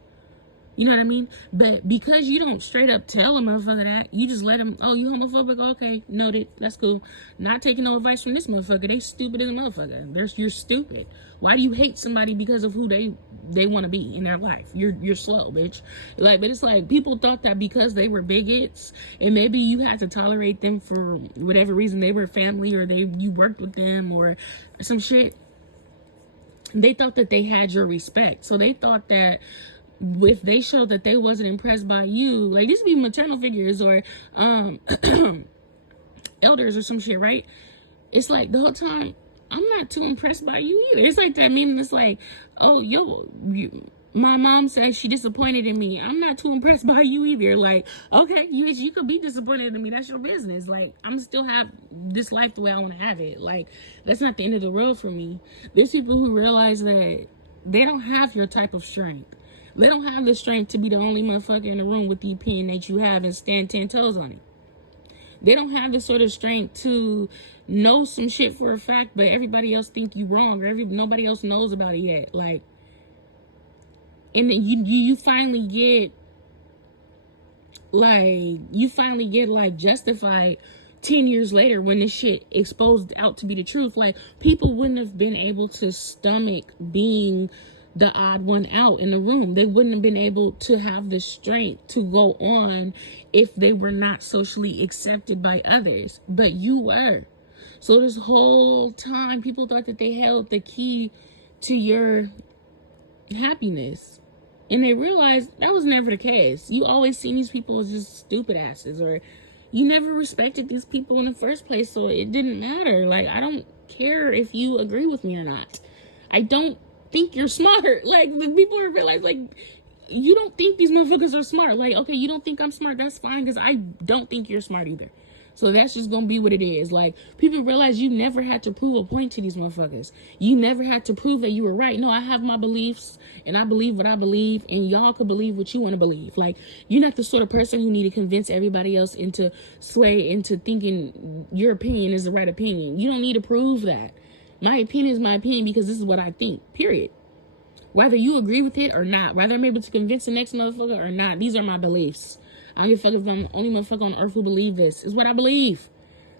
You know what I mean? But because you don't straight up tell a motherfucker that, you just let him, oh, you homophobic? Okay, noted. That's cool. Not taking no advice from this motherfucker. They stupid as a motherfucker. You're stupid. Why do you hate somebody because of who they want to be in their life? You're slow, bitch. Like, but it's like people thought that because they were bigots and maybe you had to tolerate them for whatever reason, they were family or you worked with them or some shit. They thought that they had your respect. So they thought that if they showed that they wasn't impressed by you, like, this would be maternal figures or elders or some shit, right? It's like the whole time, I'm not too impressed by you either. It's like that meme that's like, oh, my mom says she disappointed in me. I'm not too impressed by you either. Like, okay, you could be disappointed in me. That's your business. Like, I'm still have this life the way I want to have it. Like, that's not the end of the world for me. There's people who realize that they don't have your type of strength. They don't have the strength to be the only motherfucker in the room with the opinion that you have and stand 10 toes on it. They don't have the sort of strength to know some shit for a fact, but everybody else think you wrong or nobody else knows about it yet. Like, and then you finally get justified 10 years later when this shit exposed out to be the truth. Like, people wouldn't have been able to stomach being the odd one out in the room. They wouldn't have been able to have the strength to go on if they were not socially accepted by others. But you were. So this whole time, people thought that they held the key to your happiness. And they realized that was never the case. You always seen these people as just stupid asses, or you never respected these people in the first place, so it didn't matter. Like, I don't care if you agree with me or not. I don't think you're smart. Like, the people are realize, like, you don't think these motherfuckers are smart. Like, okay, you don't think I'm smart, that's fine, because I don't think you're smart either. So that's just gonna be what it is. Like, people realize you never had to prove a point to these motherfuckers. You never had to prove that you were right. No, I have my beliefs, and I believe what I believe, and y'all could believe what you want to believe. Like, you're not the sort of person who need to convince everybody else into sway into thinking your opinion is the right opinion. You don't need to prove that. My opinion is my opinion because this is what I think, period. Whether you agree with it or not, whether I'm able to convince the next motherfucker or not, these are my beliefs. I don't give a fuck if I'm the only motherfucker on earth who believe this. It's what I believe.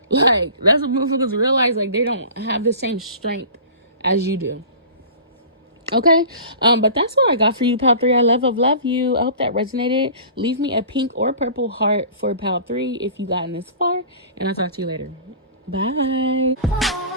Like, that's what motherfuckers realize. Like, they don't have the same strength as you do. Okay? But that's what I got for you, Pal 3. I love you. I hope that resonated. Leave me a pink or purple heart for Pal 3 if you gotten this far. And I'll talk to you later. Bye.